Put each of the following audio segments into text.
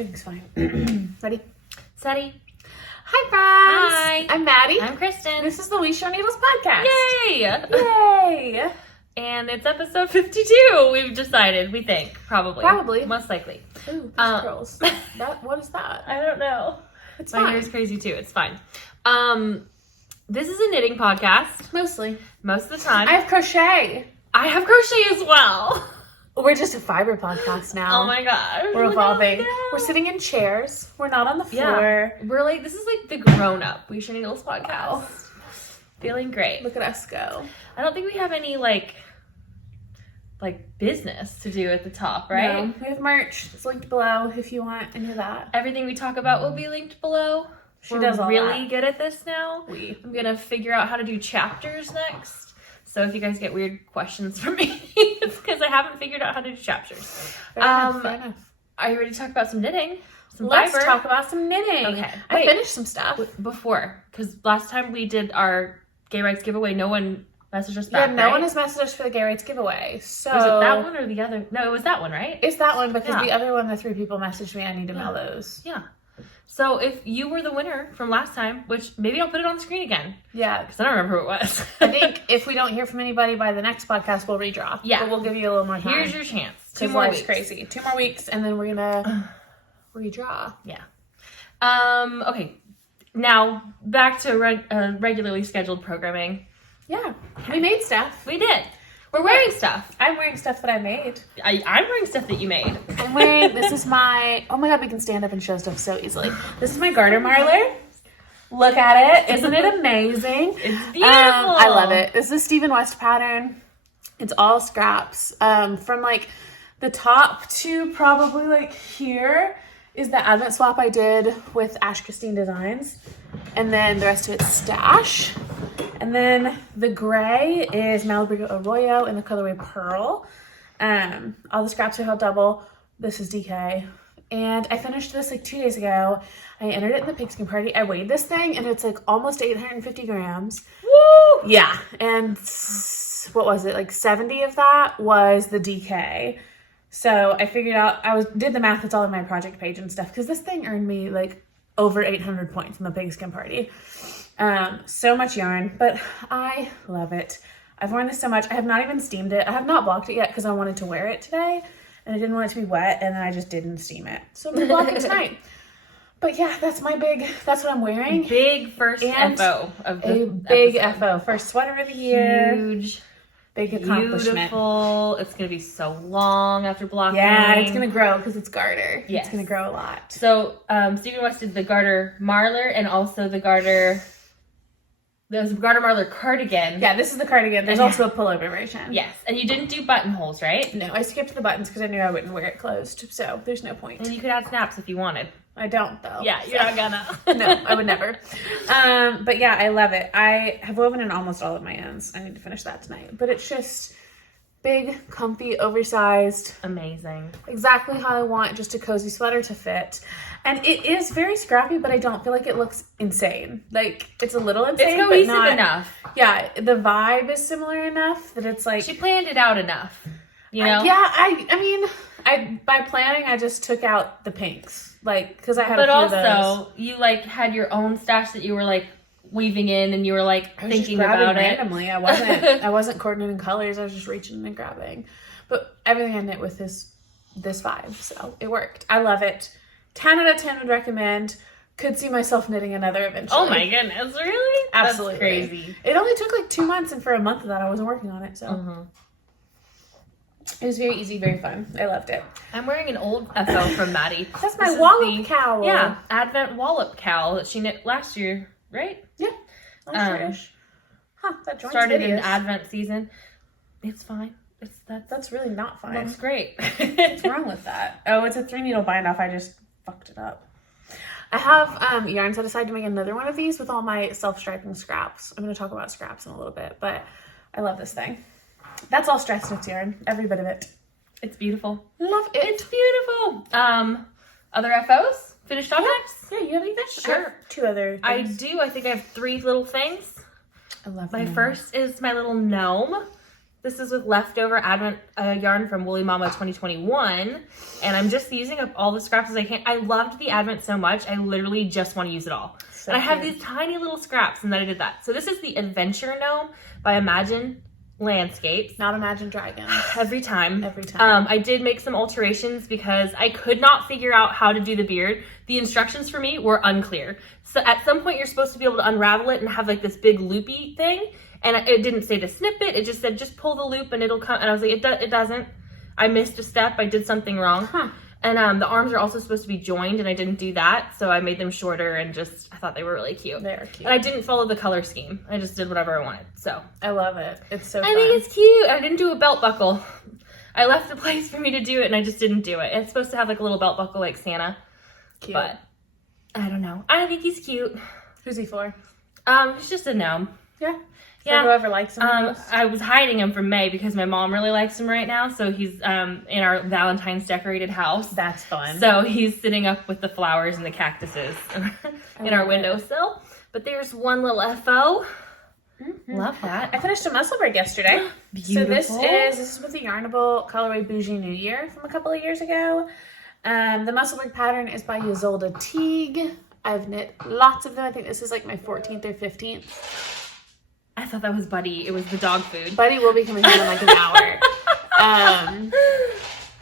Everything's fine. Ready? Steady. Hi, friends. Hi. I'm Maddie. I'm Kristen. This is the We Show Needles podcast. Yay! Yay! And it's episode 52, we've decided, we think. Probably. Most likely. Ooh, those curls. What is that? I don't know. It's My fine. hair is crazy too. It's fine. This is a knitting podcast. Mostly. Most of the time. I have crochet. I have crochet as well. We're just a fiber podcast now. Oh my gosh. We're evolving. We're sitting in chairs. We're not on the floor. Yeah. We're like, this is like the grown-up We Show Needles podcast. Wow. Feeling great. Look at us go. I don't think we have any like business to do at the top, right? No, we have merch. It's linked below if you want any of that. Everything we talk about will be linked below. She does all really that. good at this now. I'm gonna figure out how to do chapters next. So if you guys get weird questions from me, it's because I haven't figured out how to do chapters. Fair enough. Are you ready to talk about some knitting? Let's fiber? talk about some knitting. Okay. I Wait. finished some stuff. Before, because last time we did our gay rights giveaway, no one messaged us back. Yeah, no one has messaged us for the gay rights giveaway. So Was it that one or the other? No, it was that one, right? It's that one because Yeah. the other one, the 3 people messaged me. I need to mail those. Yeah. So if you were the winner from last time, which maybe I'll put it on the screen again. Yeah. Because I don't remember who it was. I think if we don't hear from anybody by the next podcast, we'll redraw. Yeah. But we'll give you a little more time. Here's your chance. 2 'Cause more life's weeks. crazy. 2 more weeks, and then we're gonna redraw. Yeah. Okay. Now back to regularly scheduled programming. Yeah. We made stuff. We did. We're wearing stuff. I'm wearing stuff that I made. I'm wearing stuff that you made. I'm wearing, this is my, oh my god, we can stand up and show stuff so easily. This is my Garter Marler. Look at it. Isn't it amazing? It's beautiful. I love it. This is Stephen West pattern. It's all scraps. From like the top to probably like here is the advent swap I did with Ash Christine Designs. And then the rest of it's stash. And then the gray is Musselburgh Arroyo in the colorway Purl. All the scraps are held double. This is DK. And I finished this like 2 days ago. I entered it in the pigskin party. I weighed this thing and it's like almost 850 grams. Woo! Yeah. And what was it? Like 70 of that was the DK. So I figured out, did the math. It's all in my project page and stuff. Because this thing earned me like over 800 points in the pigskin party. So much yarn, but I love it. I've worn this so much. I have not even steamed it. I have not blocked it yet because I wanted to wear it today and I didn't want it to be wet, and then I just didn't steam it. So I'm gonna block it tonight. But yeah, that's what I'm wearing. Big first And FO of the A big episode. FO. First sweater of the year. Huge. Big accomplishment. Beautiful. It's going to be so long after blocking. Yeah, it's going to grow because it's garter. Yes. It's going to grow a lot. So, Stephen West did the Garter Marler and also the Garter... There's a Garter Marler cardigan. Yeah, this is the cardigan. There's also a pullover version. Yes, and you didn't do buttonholes, right? No, I skipped the buttons because I knew I wouldn't wear it closed. So there's no point. And you could add snaps if you wanted. I don't though. Yeah, you're not gonna. No, I would never. But yeah, I love it. I have woven in almost all of my ends. I need to finish that tonight. But it's just big, comfy, oversized. Amazing. Exactly how I want just a cozy sweater to fit. And it is very scrappy, but I don't feel like it looks insane. Like, it's a little insane, It's but cohesive not enough. Yeah, the vibe is similar enough that it's like... She planned it out enough, you know? Yeah, I mean, by planning, I just took out the pinks. Like, because I had a few of those. But also, you, like, had your own stash that you were, like, weaving in, and you were, like, I was thinking just grabbing about it. randomly. I wasn't coordinating colors. I was just reaching and grabbing. But everything I knit with is this vibe, so it worked. I love it. 10 out of 10 would recommend. Could see myself knitting another eventually. Oh my goodness, really? Absolutely. That's crazy. It only took like 2 months, and for a month of that I wasn't working on it, so it was very easy, very fun. I loved it. I'm wearing an old FO from Maddie. That's my This is Wolop cowl. Yeah, Advent Wolop cowl that she knit last year, right? Yeah. Last Huh, that joint's Started in hideous. Advent season. It's fine. That's really not fine. Looks great. What's wrong with that? Oh, it's a 3-needle bind off. I just fucked it up. I have yarn set aside to make another one of these with all my self-striping scraps. I'm going to talk about scraps in a little bit, but I love this thing. That's all stress knits yarn. Every bit of it. It's beautiful. Love it. It's beautiful. Other FOs? Finished objects? Yeah, you have anything? Sure. I have 2 other things. I do. I think I have 3 little things. I love My them. first is my little gnome. This is with leftover Advent yarn from Woolly Mama 2021. And I'm just using up all the scraps as I can. I loved the Advent so much. I literally just want to use it all. So and I have these tiny little scraps, and then I did that. So this is the Adventure Gnome by Imagine Landscapes. Not Imagine Dragons. Every time. Every time. I did make some alterations because I could not figure out how to do the beard. The instructions for me were unclear. So at some point you're supposed to be able to unravel it and have like this big loopy thing. And it didn't say to snip it. It just said, just pull the loop and it'll come. And I was like, it doesn't. I missed a step. I did something wrong. Huh. And the arms are also supposed to be joined, and I didn't do that. So I made them shorter and I thought they were really cute. They are cute. And I didn't follow the color scheme. I just did whatever I wanted. So I love it. It's so fun. I think it's cute. I didn't do a belt buckle. I left the place for me to do it, and I just didn't do it. It's supposed to have like a little belt buckle like Santa. Cute. But I don't know. I think he's cute. Who's he for? He's just a gnome. Yeah. Yeah. For whoever likes him. I was hiding him from May because my mom really likes him right now. So he's in our Valentine's decorated house. That's fun. So he's sitting up with the flowers and the cactuses in our windowsill. But there's one little FO. Mm-hmm. Love that. I finished a Musselburgh yesterday. Beautiful. So this is with the Yarnable colorway Bougie New Year from a couple of years ago. The Musselburgh pattern is by Ysolda Teague. I've knit lots of them. I think this is like my 14th or 15th. I thought that was Buddy. It was the dog food. Buddy will be coming home in like an hour.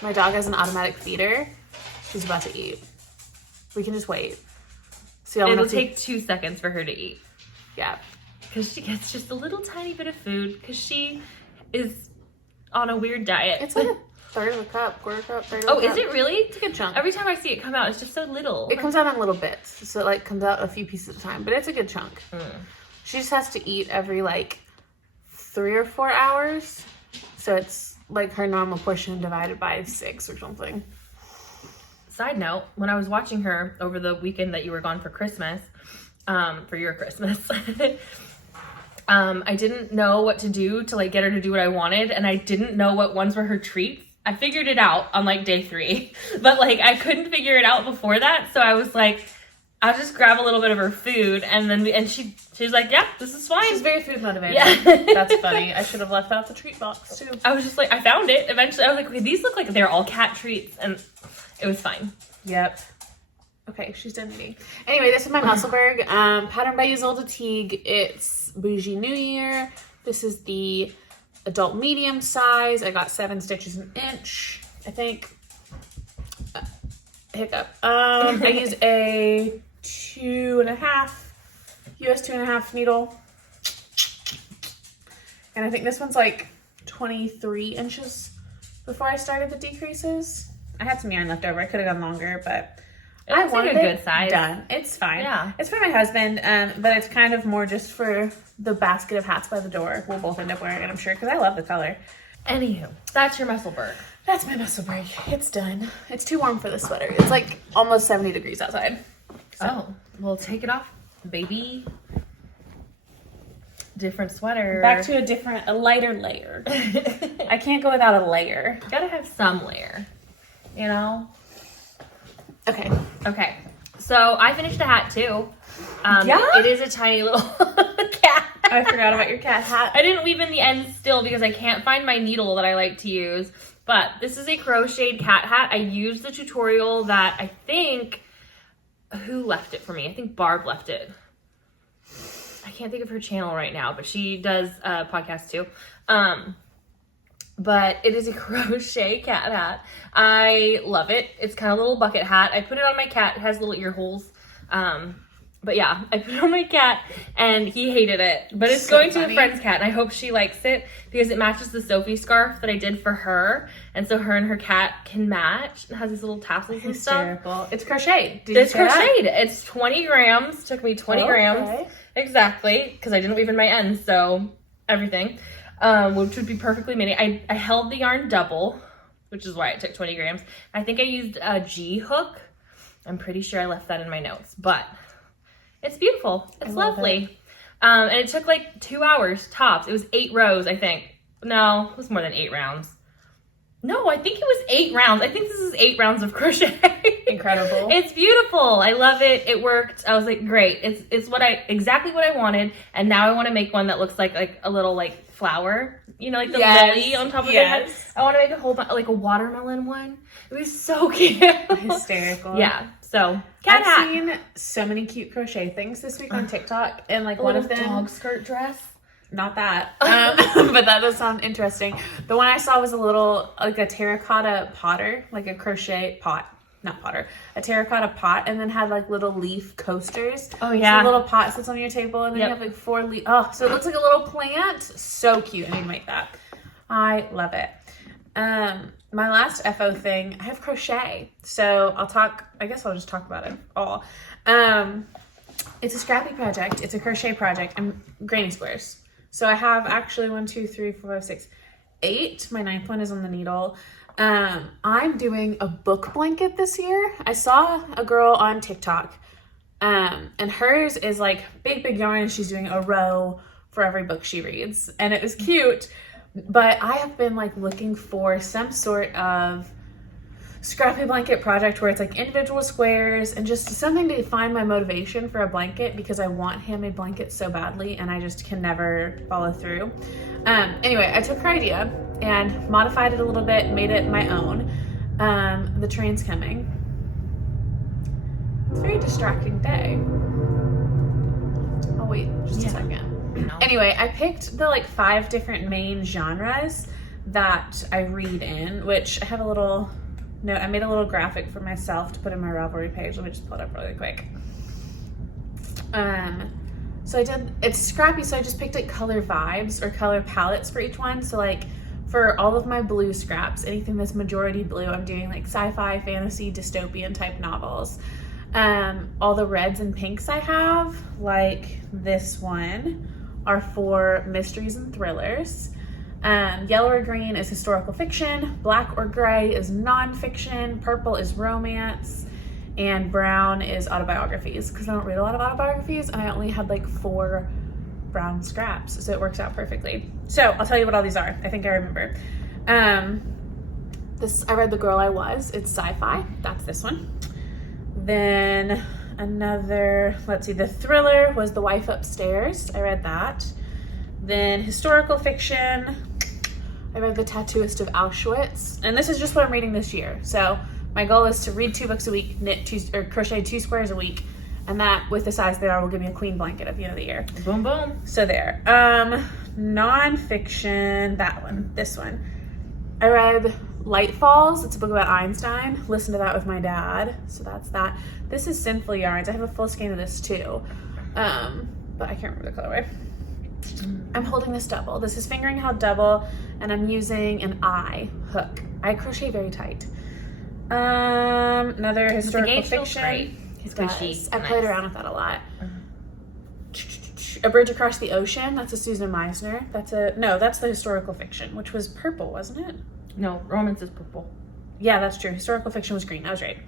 My dog has an automatic feeder. She's about to eat. We can just wait. So it'll take 2 seconds for her to eat. Yeah. Because she gets just a little tiny bit of food because she is on a weird diet. It's like a third of a cup, quarter cup, third of a cup. Oh, is it really? It's a good chunk. Every time I see it come out, it's just so little. It comes out in little bits. So it like comes out a few pieces at a time. But it's a good chunk. She just has to eat every like 3 or 4 hours. So it's like her normal portion divided by 6 or something. Side note, when I was watching her over the weekend that you were gone for Christmas, for your Christmas, I didn't know what to do to like get her to do what I wanted. And I didn't know what ones were her treats. I figured it out on like day 3, but like I couldn't figure it out before that. So I was like, I'll just grab a little bit of her food, and she's like, yeah, this is fine. She's very food motivated. Yeah. That's funny. I should have left out the treat box too. I was just like, I found it. Eventually, I was like, okay, these look like they're all cat treats, and it was fine. Yep. Okay, she's done eating. Anyway, this is my Musselburgh pattern by Ysolda Teague. It's Bougie New Year. This is the adult medium size. I got 7 stitches an inch, I think. Hiccup. I used a 2.5 US 2.5 needle, and I think this one's like 23 inches before I started the decreases. I had some yarn left over. I could have gone longer, but I wanted a good size. Done. It's fine. Yeah, it's for my husband, but it's kind of more just for the basket of hats by the door. We'll both end up wearing it, I'm sure, because I love the color. Anywho, that's your Musselburgh. That's my Musselburgh. It's done. It's too warm for the sweater. It's like almost 70 degrees outside. So. Oh, well, take it off, baby. Different sweater. Back to a lighter layer. I can't go without a layer. You gotta have some layer, you know? Okay. Okay. So I finished the hat too. Yeah? It is a tiny little cat. I forgot about your cat hat. I didn't weave in the ends still because I can't find my needle that I like to use. But this is a crocheted cat hat. I used the tutorial that I think... Who left it for me? I think Barb left it. I can't think of her channel right now, but she does podcasts too. But it is a crochet cat hat. I love it. It's kind of a little bucket hat. I put it on my cat. It has little ear holes. But yeah, I put it on my cat and he hated it. But it's so going to a friend's cat and I hope she likes it because it matches the Sophie scarf that I did for her. And so her and her cat can match. It has these little tassels and stuff. It's crocheted. It's crocheted. It's 20 grams. Took me 20 grams. Exactly. Because I didn't weave in my ends. So everything. Which would be perfectly mini. I held the yarn double, which is why it took 20 grams. I think I used a G hook. I'm pretty sure I left that in my notes. But... it's beautiful. It's lovely. And it took like 2 hours tops. It was 8 rows, I think. No, it was more than 8 rounds. No, I think it was 8 rounds. I think this is 8 rounds of crochet. Incredible. It's beautiful. I love it. It worked. I was like, great. It's exactly what I wanted. And now I want to make one that looks like a little like flower, you know, like the lily on top of the head. I want to make a whole like a watermelon one. It was so cute. Hysterical. Yeah. So I've seen so many cute crochet things this week on TikTok, and like one of them, dog skirt dress. Not that, but that does sound interesting. The one I saw was a little, like a terracotta potter, like a crochet pot, not potter, a terracotta pot, and then had like little leaf coasters. Oh yeah. So a little pot sits on your table, and then you have like 4 leaf. Oh, so it looks like a little plant. So cute. I need to make that. I love it. My last FO thing, I have crochet. So I guess I'll just talk about it all. It's a scrappy project. It's a crochet project and granny squares. So I have actually 1, 2, 3, 4, 5, 6, 8. My 9th one is on the needle. I'm doing a book blanket this year. I saw a girl on TikTok, and hers is like big yarn. She's doing a row for every book she reads, and it was cute. But I have been like looking for some sort of scrappy blanket project where it's like individual squares and just something to find my motivation for a blanket, because I want handmade blankets so badly and I just can never follow through. Anyway, I took her idea and modified it a little bit, made it my own. The train's coming. It's a very distracting day. I'll wait just a second. Anyway, I picked the like 5 different main genres that I read in, which I have a little note. I made a little graphic for myself to put in my Ravelry page. Let me just pull it up really quick. So it's scrappy, so I just picked like color vibes or color palettes for each one. So like for all of my blue scraps, anything that's majority blue, I'm doing like sci-fi, fantasy, dystopian type novels. All the reds and pinks I have, like this one, are for mysteries and thrillers. Yellow or green is historical fiction, black or gray is nonfiction, purple is romance, and brown is autobiographies, because I don't read a lot of autobiographies and I only had like 4 brown scraps, so it works out perfectly. So I'll tell you what all these are. I think I remember. I read The Girl I Was. It's sci-fi. That's this one. Then another, let's see, the thriller was The Wife Upstairs. I read that. Then historical fiction, I read The Tattooist of Auschwitz, and this is just what I'm reading this year. So my goal is to read 2 books a week, crochet 2 squares a week, and that, with the size they are, will give me a queen blanket at the end of the year. Boom, boom. So there. Nonfiction, that one, this one. I read Light Falls. It's a book about Einstein. Listened to that with my dad, so that's that. This is Sinful Yarns. I have a full skein of this too, but I can't remember the colorway. I'm holding this double. This is Fingering How Double, and I'm using an eye hook. I crochet very tight. Another historical fiction. It does. I played around with that a lot. A Bridge Across the Ocean. That's a Susan Meisner. That's the historical fiction, which was purple, wasn't it? No, romance is purple. Yeah, that's true. Historical fiction was green. I was right.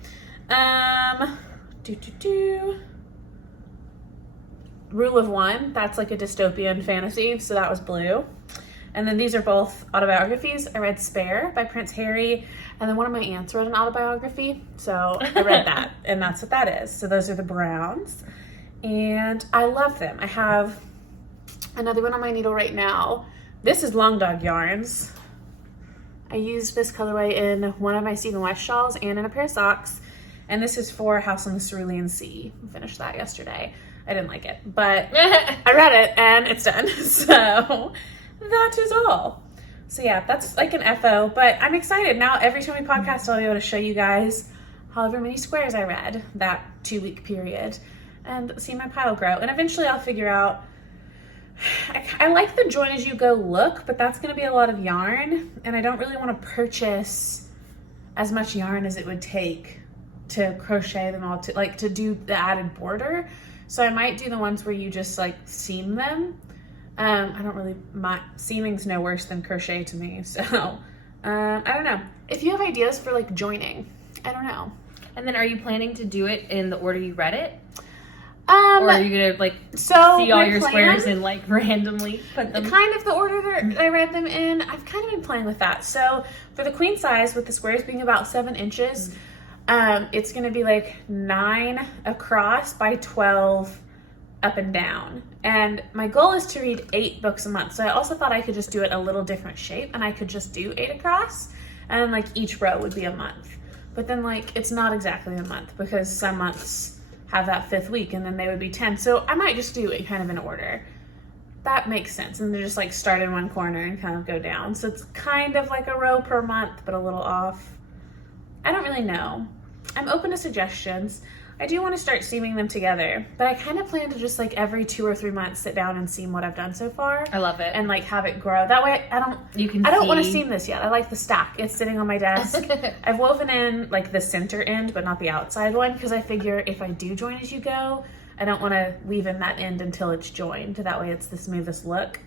Rule of One, that's like a dystopian fantasy, so that was blue. And then these are both autobiographies. I read Spare by Prince Harry, and then one of my aunts wrote an autobiography, so I read that, and that's what that is. So those are the browns, and I love them. I have another one on my needle right now. This is Long Dog Yarns. I used this colorway in one of my Stephen West shawls and in a pair of socks, and this is for House on the Cerulean Sea. I finished that yesterday. I didn't like it, but I read it and it's done. So that is all. So yeah, that's like an FO, but I'm excited. Now every time we podcast, I'll be able to show you guys however many squares I read that 2-week period and see my pile grow. And eventually I'll figure out, I like the join as you go look, but that's going to be a lot of yarn, and I don't really want to purchase as much yarn as it would take to crochet them all, to do the added border. So I might do the ones where you just like seam them. I don't really mind. Seaming's no worse than crochet to me. So I don't know. If you have ideas for like joining, I don't know. And then are you planning to do it in the order you read it? Or are you gonna like see all your squares and like randomly put them? Kind of the order that I read them in. I've kind of been playing with that. So for the queen size, with the squares being about 7 inches, it's gonna be like 9 across by 12 up and down. And my goal is to read 8 books a month. So I also thought I could just do it a little different shape, and I could just do 8 across, and then like each row would be a month. But then like it's not exactly a month, because some months have that 5th week and then they would be 10. So I might just do it kind of in order. That makes sense. And they just like start in one corner and kind of go down. So it's kind of like a row per month, but a little off. I don't really know. I'm open to suggestions. I do want to start seaming them together, but I kind of plan to just like every 2 or 3 months sit down and seam what I've done so far. I love it. And like have it grow. That way I don't want to seam this yet. I like the stack. It's sitting on my desk. I've woven in like the center end, but not the outside one, because I figure if I do join as you go, I don't want to weave in that end until it's joined. That way it's the smoothest look.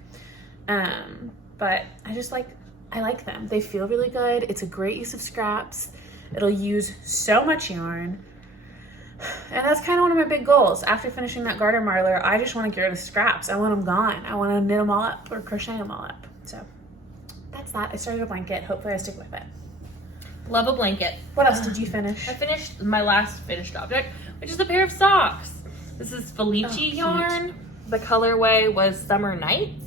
But I like them. They feel really good. It's a great use of scraps. It'll use so much yarn. And that's kind of one of my big goals. After finishing that Garter Marler, I just want to get rid of scraps. I want them gone. I want to knit them all up or crochet them all up. So that's that. I started a blanket. Hopefully I stick with it. Love a blanket. What else did you finish? I finished my last finished object, which is a pair of socks. This is Felici yarn. The colorway was Summer Nights.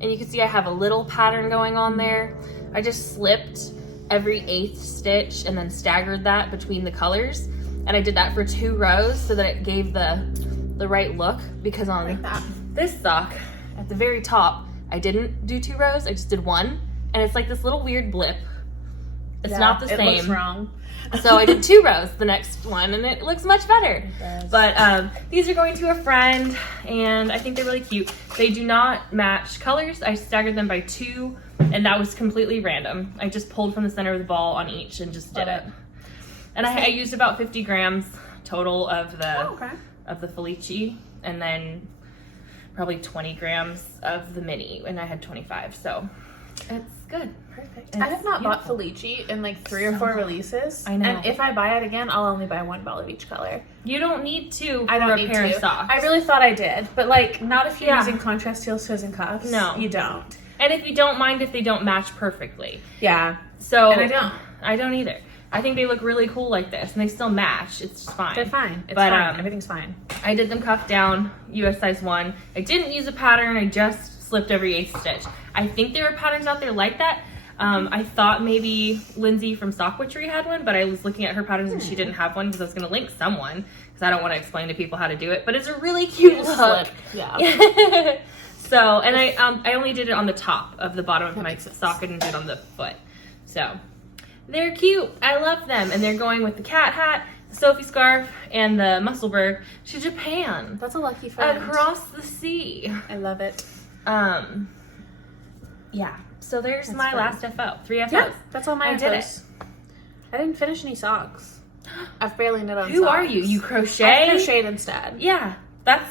And you can see I have a little pattern going on there. I just slipped every 8th stitch and then staggered that between the colors. And I did that for 2 rows so that it gave the right look, because on this sock at the very top, I didn't do 2 rows, I just did 1. And it's like this little weird blip. It's not the same. It looks wrong. So I did 2 rows the next one, and it looks much better. It does. But these are going to a friend, and I think they're really cute. They do not match colors. I staggered them by 2, and that was completely random. I just pulled from the center of the ball on each and just did it. And I used about 50 grams total of the Felici, and then probably 20 grams of the mini, and I had 25, so it's good. Perfect. I have not bought Felici in like 3 or 4 releases. I know. And if I buy it again, I'll only buy 1 ball of each color. You don't need to I don't for a need pair to. of socks. I really thought I did, but like not if you're using contrast heels, toes, and cuffs. No. You don't. And if you don't mind if they don't match perfectly. Yeah. So And I don't either. I think they look really cool like this, and they still match. It's just fine. They're fine. It's fine. Everything's fine. I did them cuffed down, US size 1. I didn't use a pattern. I just slipped every 8th stitch. I think there are patterns out there like that. I thought maybe Lindsay from Sock Witchery had one, but I was looking at her patterns and she didn't have one, because I was going to link someone, because I don't want to explain to people how to do it. But it's a really cute look. Yeah. So, and I only did it on the top of the bottom of my sock. I didn't do it on the foot. So they're cute. I love them. And they're going with the cat hat, the Sophie scarf, and the Musselburgh to Japan. That's a lucky friend. Across the sea. I love it. Yeah. So there's That's my fun. last FO. 3 FOs. Yeah, that's all my I did FOs. I didn't finish any socks. I've barely knit on Who socks. are you? You crochet? I crocheted instead. Yeah. That's...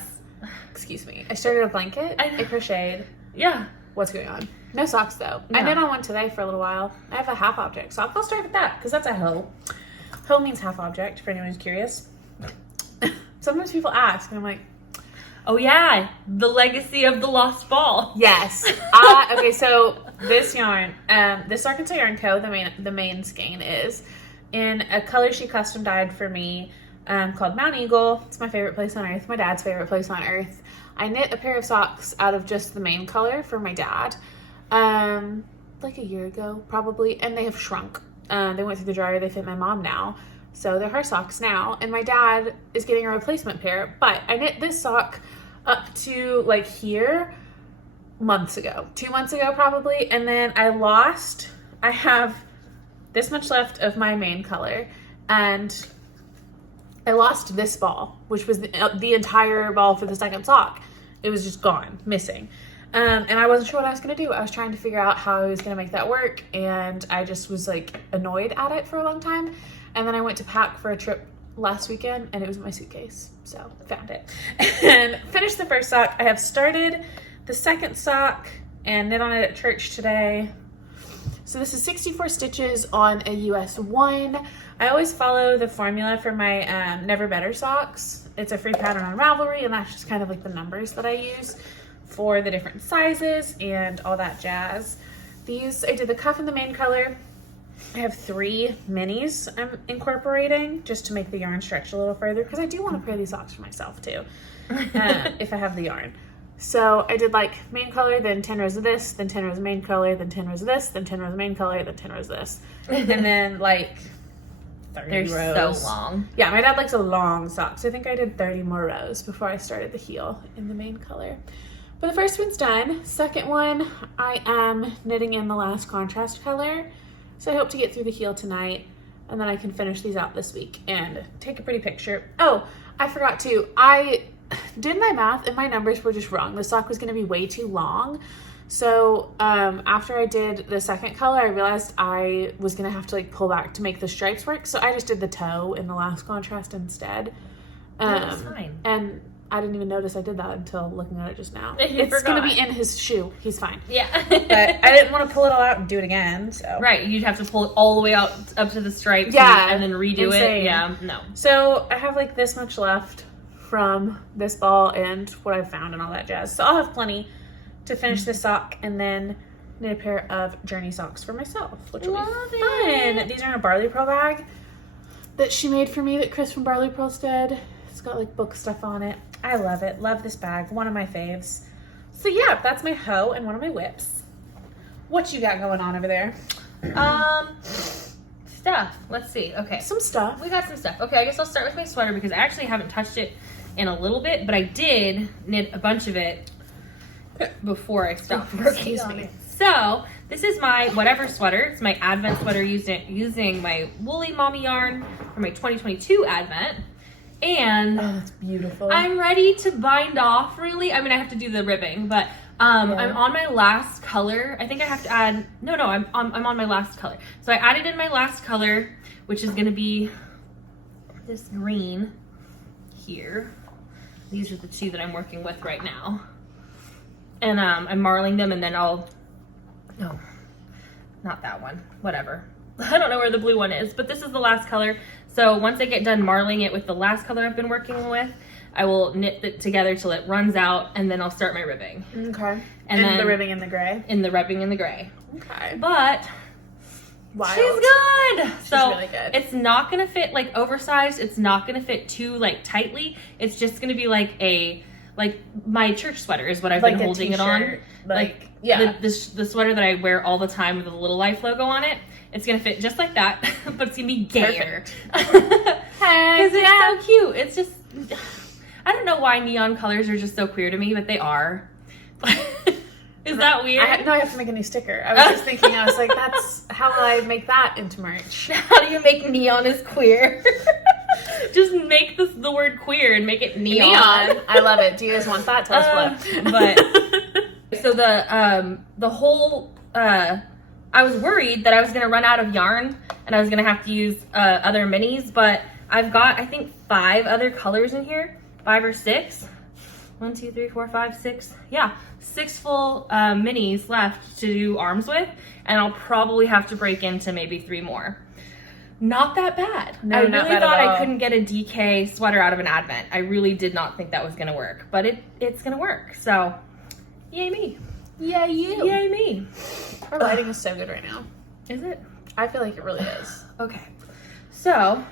Excuse me. I started a blanket. I crocheted. Yeah. What's going on? No socks though. No. I knit on one today for a little while. I have a half object sock. I'll start with that because that's a hoe. Hoe means half object for anyone who's curious. Sometimes people ask and I'm like, oh yeah, the legacy of the lost ball. yes. Okay, so this yarn, this Arkansas Yarn Co., the main skein is in a color she custom dyed for me called Mount Eagle. It's my favorite place on earth, my dad's favorite place on earth. I knit a pair of socks out of just the main color for my dad like a year ago probably, and they have shrunk. They went through the dryer, they fit my mom now. So they're her socks now, and my dad is getting a replacement pair, but I knit this sock up to like here months ago, 2 months ago probably, and then I have this much left of my main color, and I lost this ball, which was the entire ball for the second sock. It was just gone, missing. And I wasn't sure what I was going to do. I was trying to figure out how I was going to make that work, and I just was like annoyed at it for a long time. And then I went to pack for a trip last weekend, and it was in my suitcase. So found it and finished the first sock. I have started the second sock and knit on it at church today. So this is 64 stitches on a US 1. I always follow the formula for my Never Better socks. it's a free pattern on Ravelry, and that's just kind of like the numbers that I use for the different sizes and all that jazz. These, I did the cuff in the main color. I have 3 minis I'm incorporating just to make the yarn stretch a little further, because I do want to pair these socks for myself too, if I have the yarn. So I did like main color, then 10 rows of this, then 10 rows of main color, then 10 rows of this, then 10 rows of main color, then 10 rows of this. And then like 30 They're rows. so long. Yeah, my dad likes a long sock, so I think I did 30 more rows before I started the heel in the main color. But the first one's done. Second one, I am knitting in the last contrast color. So I hope to get through the heel tonight, and then I can finish these out this week and take a pretty picture. Oh, I forgot to. I did my math and my numbers were just wrong. The sock was going to be way too long. So after I did the second color, I realized I was going to have to like pull back to make the stripes work. So I just did the toe in the last contrast instead. That's fine. And I didn't even notice I did that until looking at it just now. You It's going to forgot. be in his shoe. He's fine. Yeah. But I didn't want to pull it all out and do it again. So Right, you'd have to pull it all the way out up to the stripes, Yeah, and then redo insane. it. Yeah, no. So I have like this much left from this ball and what I've found and all that jazz. So I'll have plenty to finish this sock and then knit a pair of Journey socks for myself, which will Love be fun. it. These are in a Barley Pearl bag that she made for me that Chris from Barley Pearls did. It's got like book stuff on it. I love it. Love this bag. One of my faves. So yeah, that's my hoe and one of my whips. What you got going on over there? Stuff. Let's see. Okay. Some stuff. We got some stuff. Okay, I guess I'll start with my sweater because I actually haven't touched it in a little bit, but I did knit a bunch of it before I stopped working Excuse on me. it. So this is my whatever sweater. It's my Advent sweater using my woolly mommy yarn for my 2022 Advent. And Oh, that's beautiful. I'm ready to bind off, really. I mean, I have to do the ribbing, but I'm on my last color. I think I have to add, I'm on my last color. So I added in my last color, which is gonna be this green here. These are the 2 that I'm working with right now. And I'm marling them, and then no, not that one, whatever. I don't know where the blue one is, but this is the last color. So once I get done marling it with the last color I've been working with, I will knit it together till it runs out, and then I'll start my ribbing. Okay. And then the ribbing in the gray. In the ribbing in the gray. Okay. But Wild. she's good. So really good. it's not gonna fit like oversized. It's not gonna fit too like tightly. It's just gonna be like my church sweater is what I've Like been a holding it on. t-shirt, Like yeah. the sweater that I wear all the time with the Little Life logo on it. It's gonna fit just like that, but it's gonna be gayer. Because it's so cute. It's just, I don't know why neon colors are just so queer to me, but they are. Is that weird? I have to make a new sticker. I was just thinking, I was like, that's how will I make that into merch? How do you make neon as queer? Just make the word queer and make it neon. I love it. Do you guys want that? Tell us what. But so the whole I was worried that I was gonna run out of yarn and I was gonna have to use other minis, but I've got I think 5 other colors in here, 5 or 6. 1, 2, 3, 4, 5, 6. Yeah, 6 full minis left to do arms with, and I'll probably have to break into maybe 3 more. Not that bad. No, I not really bad at thought I all. couldn't get a DK sweater out of an Advent. I really did not think that was gonna work, but it's gonna work. So, yay me. Yeah, you. Yay me. Our lighting is so good right now. Is it? I feel like it really is. Okay. So,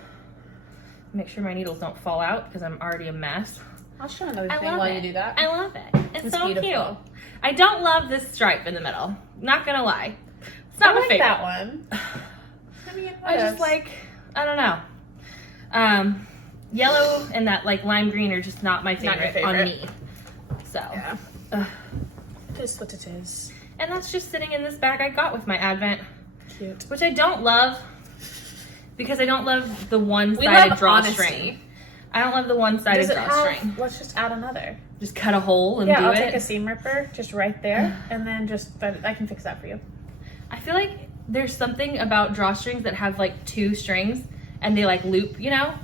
make sure my needles don't fall out because I'm already a mess. I'll show another I thing love while it. you do that. I love it. It's It's so beautiful. cute. I don't love this stripe in the middle. Not gonna lie. It's not I my like favorite. that one. I mean, I just like, I don't know. Yellow and that like lime green are just not my Not your favorite, on favorite. me. So, Yeah. ugh. It is what it is. And that's just sitting in this bag I got with my Advent, Cute. which I don't love because I don't love the We one-sided love drawstring. honesty. I don't love the one-sided Does it drawstring. have, let's just add another. Just cut a hole and Yeah, do I'll it. take a seam ripper just right there and then but I can fix that for you. I feel like there's something about drawstrings that have like 2 strings and they like loop, you know?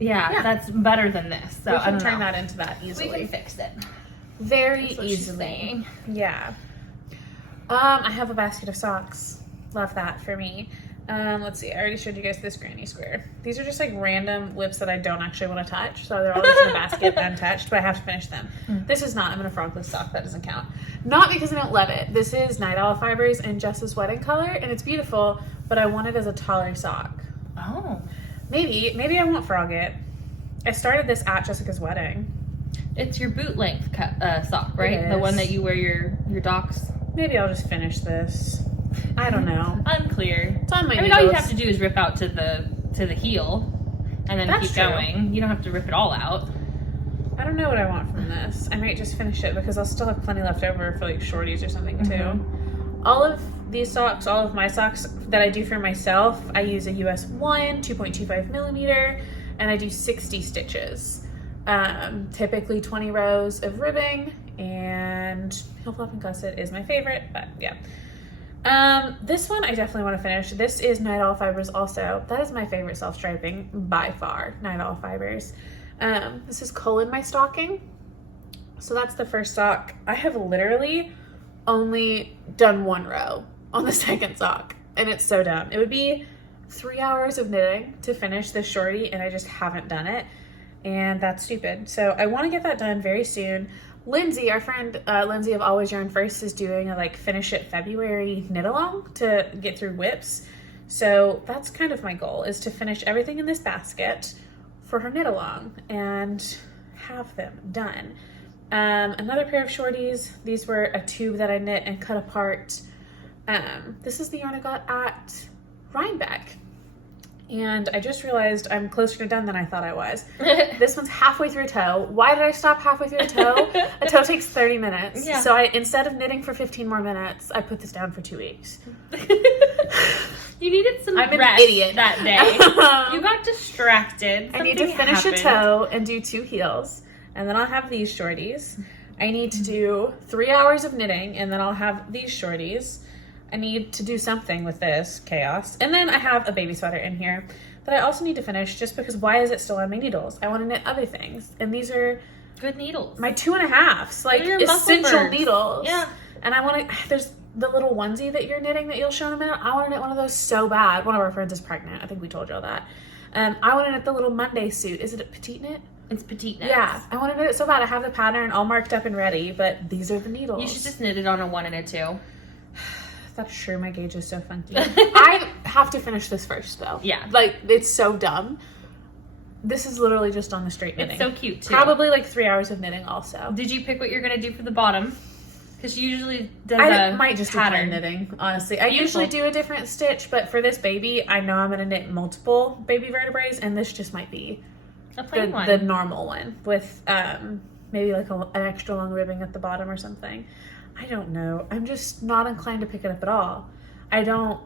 Yeah, that's better than this. So we I can don't turn know. that into that easily. We can fix it. Very That's what she's easily. saying. Yeah. I have a basket of socks. Love that for me. Let's see. I already showed you guys this granny square. These are just like random whips that I don't actually want to touch. So they're all just in a basket untouched, but I have to finish them. This is not. I'm going to frog this sock. That doesn't count. Not because I don't love it. This is Night Owl Fibers in Jess's wedding color, and it's beautiful, but I want it as a taller sock. Oh. Maybe I won't frog it. I started this at Jessica's wedding. It's your boot length sock, right? The one that you wear your docks. Maybe I'll just finish this. I don't know. Unclear. It's on my all you have to do is rip out to the heel, and then keep going. You don't have to rip it all out. I don't know what I want from this. I might just finish it because I'll still have plenty left over for like shorties or something too. All of these socks, all of my socks that I do for myself, I use a US 1, 2.25 millimeter, and I do 60 stitches. Typically 20 rows of ribbing, and heel flap and gusset is my favorite, but yeah. This one I definitely want to finish. This is Night Owl Fibers also. That is my favorite self-striping by far, Night Owl Fibers. This is Cowl in my stocking. So that's the first sock. I have literally only done one row on the second sock, and it's so dumb. It would be 3 hours of knitting to finish this shorty, and I just haven't done it, and that's stupid. So I want to get that done very soon. Lindsay, our friend Lindsay of Always Yarn First, is doing a like finish it February knit along to get through whips. So that's kind of my goal, is to finish everything in this basket for her knit along and have them done. Another pair of shorties. These were a tube that I knit and cut apart. This is the yarn I got at Rhinebeck. And I just realized I'm closer to done than I thought I was. This one's halfway through a toe. Why did I stop halfway through a toe? A toe takes 30 minutes. Yeah. So instead of knitting for 15 more minutes, I put this down for 2 weeks. You needed some I'm an rest idiot that day. You got distracted. I need to finish a toe and do 2 heels. And then I'll have these shorties. I need to do 3 hours of knitting, and then I'll have these shorties. I need to do something with this chaos. And then I have a baby sweater in here that I also need to finish, just because why is it still on my needles? I want to knit other things. And these are good needles. My 2.5s, like essential needles. Yeah. And I want to, there's the little onesie that you're knitting that you'll show in a minute. I want to knit one of those so bad. One of our friends is pregnant. I think we told y'all that. I want to knit the little Monday suit. Is it a Petite knit? It's Petite knit. Yeah. I want to knit it so bad. I have the pattern all marked up and ready, but these are the needles. You should just knit it on a 1 and a 2. That's true. My gauge is so funky. I have to finish this first, though. Yeah. Like, it's so dumb. This is literally just on the straight knitting. It's so cute, too. Probably like 3 hours of knitting also. Did you pick what you're going to do for the bottom? Because she usually does might just pattern knitting, honestly. I usually do a different stitch, but for this baby, I know I'm going to knit multiple baby vertebrae, and this just might be a plain one. The normal one with maybe like an extra long ribbing at the bottom or something. I don't know. I'm just not inclined to pick it up at all. I don't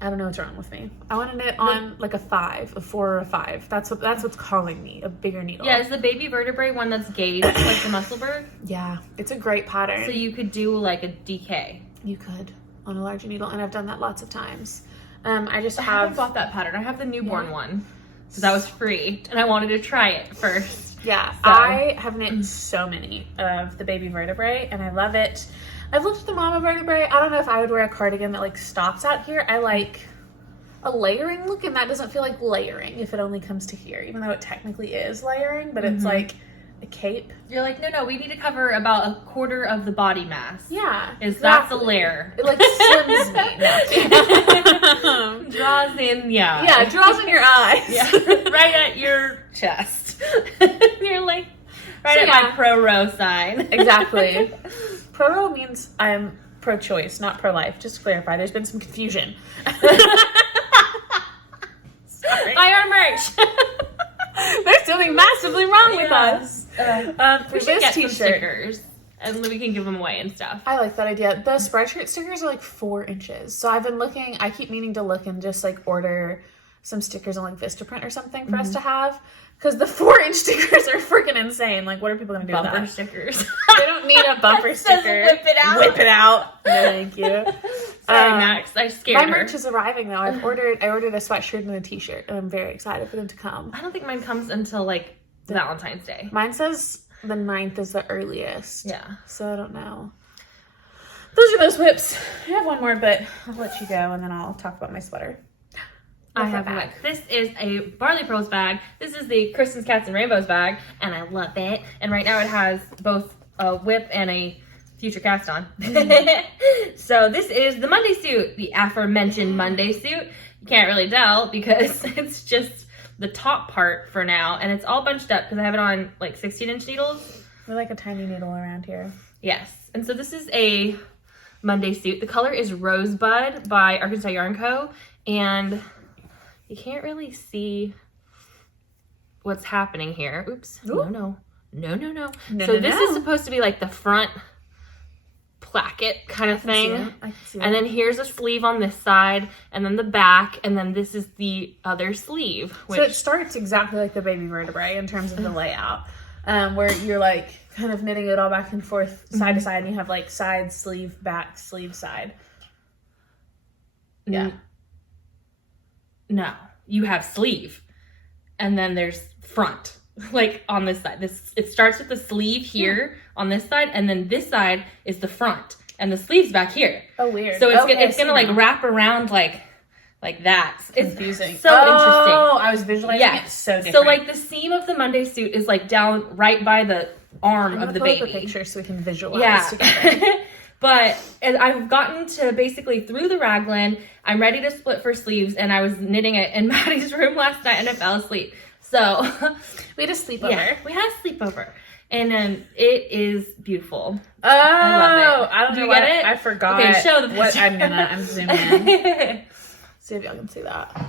know what's wrong with me. I want to knit on like a 5, a 4 or a 5. That's what's calling me, a bigger needle. Yeah, is the baby vertebrae one that's gauged like the Musselburgh? Yeah, it's a great pattern. So you could do like a DK. You could on a larger needle, and I've done that lots of times. I haven't bought that pattern. I have the newborn one because that was free, and I wanted to try it first. Yeah, so. I have knit so many of the baby vertebrae, and I love it. I've looked at the mama vertebrae. I don't know if I would wear a cardigan that like stops out here. I like a layering look, and that doesn't feel like layering if it only comes to here, even though it technically is layering, but it's like a cape. You're like, no, we need to cover about a quarter of the body mass. Yeah, that's a layer. It like slims me. Draws in, yeah, draws in your eyes. Yeah, right at your chest. You're like right at my pro-ro sign. Exactly. Pro-ro means I'm pro-choice, not pro-life. Just to clarify, there's been some confusion. Sorry. Buy our merch. There's something massively wrong with us. We should get some stickers, and we can give them away and stuff. I like that idea. The Spreadshirt stickers are like 4 inches. So I've been looking, I keep meaning to look and just like order some stickers on like Vistaprint or something for us to have. Because the 4-inch stickers are freaking insane. Like, what are people going to do with that? Bumper stickers. They don't need a bumper sticker. Whip it out. Whip it out. No, thank you. Sorry, Max. I scared her. My merch is arriving, though. I ordered a sweatshirt and a t-shirt, and I'm very excited for them to come. I don't think mine comes until, like, Valentine's Day. Mine says the 9th is the earliest. Yeah. So I don't know. those are those whips. I have one more, but I'll let you go and then I'll talk about my sweater. I have a whip. This is a Barley Pearls bag. This is the Christen's Cats and Rainbows bag, and I love it. And right now it has both a whip and a future cast on. So this is the Monday suit, the aforementioned Monday suit. You can't really tell because it's just the top part for now, and it's all bunched up because I have it on like 16-inch needles. We like a tiny needle around here. Yes, and so this is a Monday suit. The color is Rosebud by Arkansas Yarn Co. And you can't really see what's happening here. Oops. Ooh. No. So this is supposed to be like the front placket kind of thing. I can see it. And then here's a sleeve on this side, and then the back, and then this is the other sleeve. Which... So it starts exactly like the baby vertebrae in terms of the layout, where you're like kind of knitting it all back and forth, side to side, and you have like side, sleeve, back, sleeve, side. Yeah. No, you have sleeve, and then there's front. Like on this side, it starts with the sleeve here on this side, and then this side is the front, and the sleeve's back here. Oh, weird. So it's gonna like wrap around like that. It's confusing. So interesting. Oh, I was visualizing it so different. So like the seam of the Monday suit is like down right by the arm of the baby. I'm gonna picture so we can visualize together. But I've gotten to basically through the raglan. I'm ready to split for sleeves, and I was knitting it in Maddie's room last night, and I fell asleep. So we had a sleepover. Yeah, we had a sleepover, and it is beautiful. Oh, I love it. I don't know. Do you get it? I forgot. Okay, show the picture. I'm zooming in. See if y'all can see that.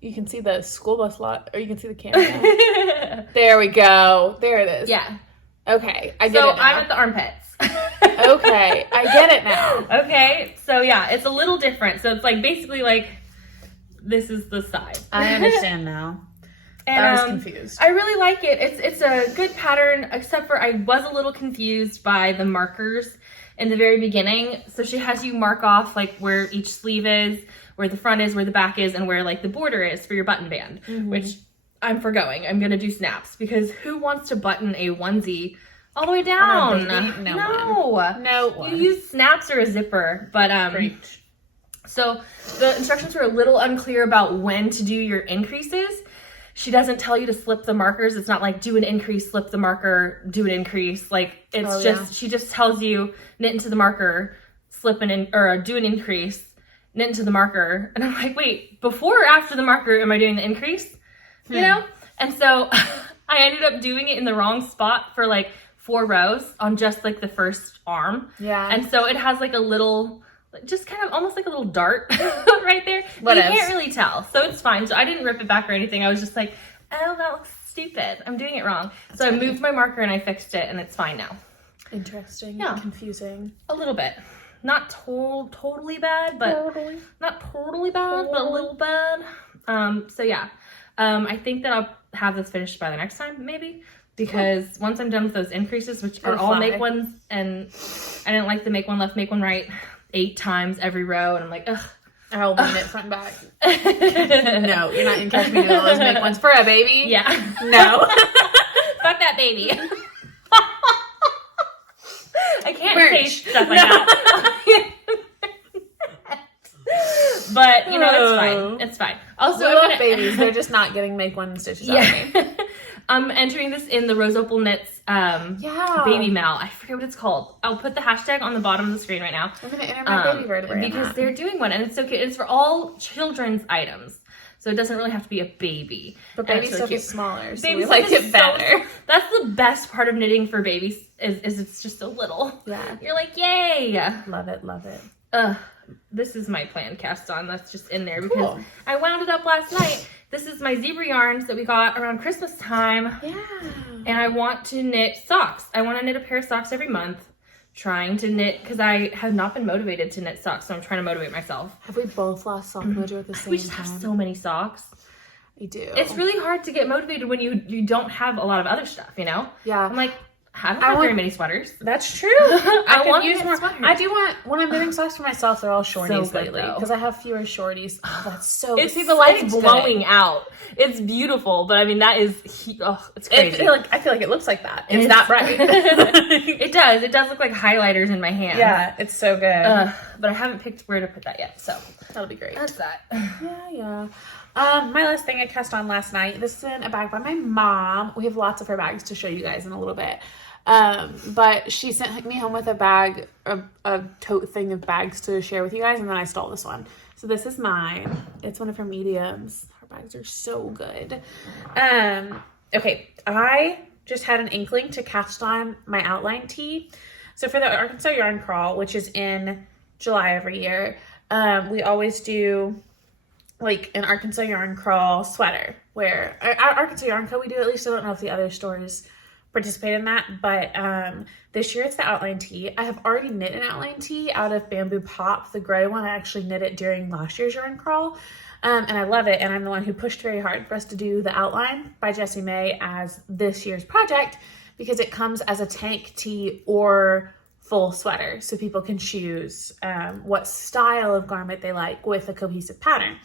You can see the school bus lot, or you can see the camera. There we go. There it is. Yeah. Okay, I get it now. So I'm at the armpits. Okay, I get it now. Okay, so yeah, it's a little different. So it's like basically like this is the side. I understand now. And, I was confused. I really like it. It's a good pattern, except for I was a little confused by the markers in the very beginning. So she has you mark off like where each sleeve is, where the front is, where the back is, and where like the border is for your button band, which I'm forgoing. I'm going to do snaps because who wants to button a onesie all the way down? No one. You use snaps or a zipper, but so the instructions were a little unclear about when to do your increases. She doesn't tell you to slip the markers. It's not like do an increase, slip the marker, do an increase. Like it's she just tells you knit into the marker, slip or do an increase, knit into the marker. And I'm like, wait, before or after the marker am I doing the increase? You know? And so I ended up doing it in the wrong spot for like 4 rows on just like the first arm. Yeah. And so it has like a little, just kind of almost like a little dart right there. But you can't really tell. So it's fine. So I didn't rip it back or anything. I was just like, oh, that looks stupid. I'm doing it wrong. So I moved my marker and I fixed it and it's fine now. Interesting. Yeah. Confusing. A little bit. Not totally bad, but not totally bad, but a little bad. So yeah. I think that I'll have this finished by the next time, maybe. Because once I'm done with those increases, which are all make ones, and I didn't like the make one left, make one right 8 times every row, and I'm like, ugh. I'll knit front and back. No, you're not gonna catch me doing all those make ones for a baby. Yeah. No. Fuck that baby. I can't say stuff like that. But, you know, it's fine. It's fine. Also, I love babies. They're just not getting make one stitches out of me. I'm entering this in the Rose Opal Knits baby mal. I forget what it's called. I'll put the hashtag on the bottom of the screen right now. I'm going to enter my baby vertebrae because they're doing one, and it's so cute. It's for all children's items. So it doesn't really have to be a baby. But baby stuff is smaller, so we like it better. That's the best part of knitting for babies is it's just a little. Yeah. You're like, yay. Love it, love it. This is my plan cast on. That's just in there because I wound it up last night. This is my zebra yarns that we got around Christmas time. Yeah. And I want to knit socks. I want to knit a pair of socks every month. Trying to knit because I have not been motivated to knit socks, so I'm trying to motivate myself. Have we both lost sock mojo at the same time? We just have so many socks. We do. It's really hard to get motivated when you don't have a lot of other stuff, you know? Yeah. I'm like, I don't have very many sweaters. That's true. I want could use more. sweaters. I do want, when I'm knitting socks for myself, they're all shorties So good, lately though. because I have fewer shorties. Oh, that's so It's, See, the lighting's blowing good. out. It's beautiful, but I mean, that is, it's crazy. I feel like it looks like that. It's that bright. It does. It does look like highlighters in my hand. Yeah, it's so good. But I haven't picked where to put that yet, so that'll be great. that's that. Yeah. My last thing I cast on last night. This is in a bag by my mom. We have lots of her bags to show you guys in a little bit. But she sent me home with a bag, a tote thing of bags to share with you guys, and then I stole this one. So this is mine. It's one of her mediums. Her bags are so good. Okay, I just had an inkling to cast on my outline tee. So for the Arkansas Yarn Crawl, which is in July every year, we always do like an Arkansas Yarn Crawl sweater, where at Arkansas Yarn Co. we do, at least I don't know if the other stores participate in that, but this year it's the outline tee. I have already knit an outline tee out of Bamboo Pop, the gray one. I actually knit it during last year's Yarn Crawl, and I love it, and I'm the one who pushed very hard for us to do the outline by Jessie May as this year's project, because it comes as a tank tee or full sweater, so people can choose what style of garment they like with a cohesive pattern.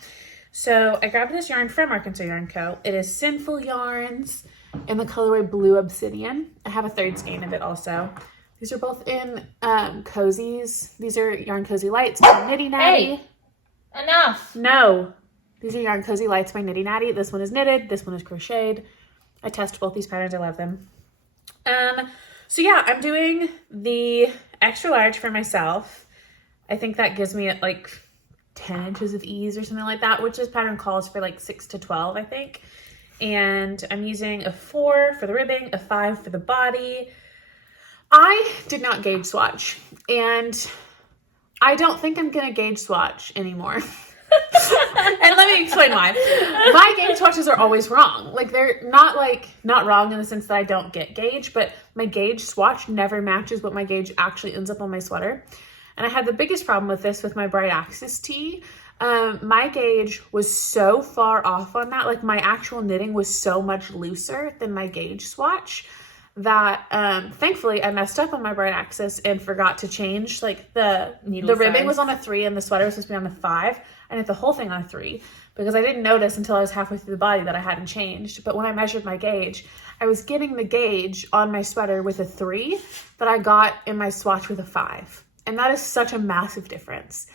So I grabbed this yarn from Arkansas Yarn Co. It is Sinful Yarns in the colorway Blue Obsidian. I have a third skein of it also. These are both in cozies. These are Yarn Cozy Lights by Knitty Natty. Hey, enough. No, these are Yarn Cozy Lights by Knitty Natty. This one is knitted. This one is crocheted. I test both these patterns. I love them. So yeah, I'm doing the extra large for myself. I think that gives me like 10 inches of ease or something like that, which this pattern calls for like 6 to 12, I think. And I'm using a 4 for the ribbing, a 5 for the body. I did not gauge swatch, and I don't think I'm gonna gauge swatch anymore. And let me explain why. My gauge swatches are always wrong. Like, they're not wrong in the sense that I don't get gauge, but my gauge swatch never matches what my gauge actually ends up on my sweater. And I had the biggest problem with this with my Bright Axis tee. My gauge was so far off on that. Like, my actual knitting was so much looser than my gauge swatch that thankfully I messed up on my Bright Axis and forgot to change. Like, the ribbing was on a 3 and the sweater was supposed to be on a 5. I knit the whole thing on a 3 because I didn't notice until I was halfway through the body that I hadn't changed. But when I measured my gauge, I was getting the gauge on my sweater with a 3 that I got in my swatch with a 5. And that is such a massive difference.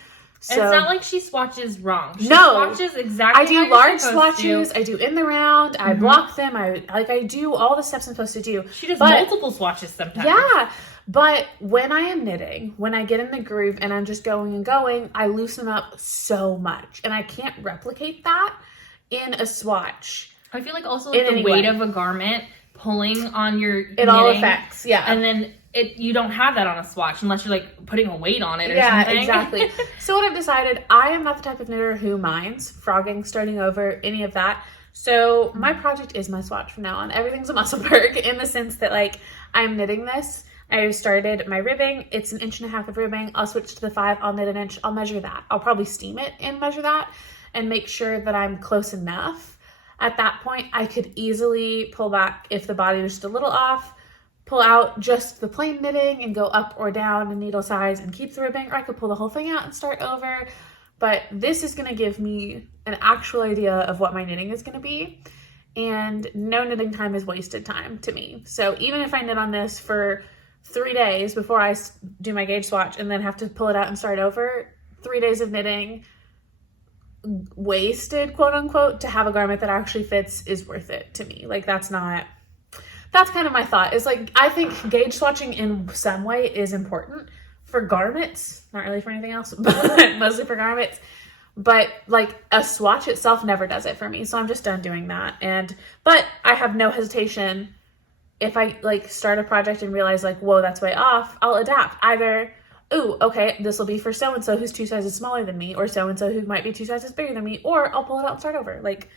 So, it's not like she swatches wrong. She no, swatches exactly. I do large swatches. I do in the round. I block them. I do all the steps I'm supposed to do. She does multiple swatches sometimes. Yeah, but when I am knitting, when I get in the groove and I'm just going and going, I loosen up so much, and I can't replicate that in a swatch. I feel like also like the weight of a garment pulling on your knitting, all affects. Yeah, and then you don't have that on a swatch unless you're like putting a weight on it or something. Yeah, exactly. So what I've decided, I am not the type of knitter who minds frogging, starting over, any of that. So my project is my swatch from now on. Everything's a Musselburgh in the sense that, like, I'm knitting this. I started my ribbing. It's 1.5 inches of ribbing. I'll switch to the 5. I'll knit 1 inch. I'll measure that. I'll probably steam it and measure that and make sure that I'm close enough. At that point, I could easily pull back if the body was just a little off, pull out just the plain knitting and go up or down in needle size and keep the ribbing, or I could pull the whole thing out and start over. But this is going to give me an actual idea of what my knitting is going to be, and no knitting time is wasted time to me. So even if I knit on this for 3 days before I do my gauge swatch and then have to pull it out and start over, 3 days of knitting wasted, quote unquote, to have a garment that actually fits is worth it to me. Like, that's kind of my thought. Is like, I think gauge swatching in some way is important for garments, not really for anything else, but mostly for garments. But like, a swatch itself never does it for me. So I'm just done doing that. But I have no hesitation. If I like start a project and realize like, whoa, that's way off, I'll adapt. Either, ooh, okay, this will be for so-and-so who's 2 sizes smaller than me, or so-and-so who might be 2 sizes bigger than me, or I'll pull it out and start over. Like,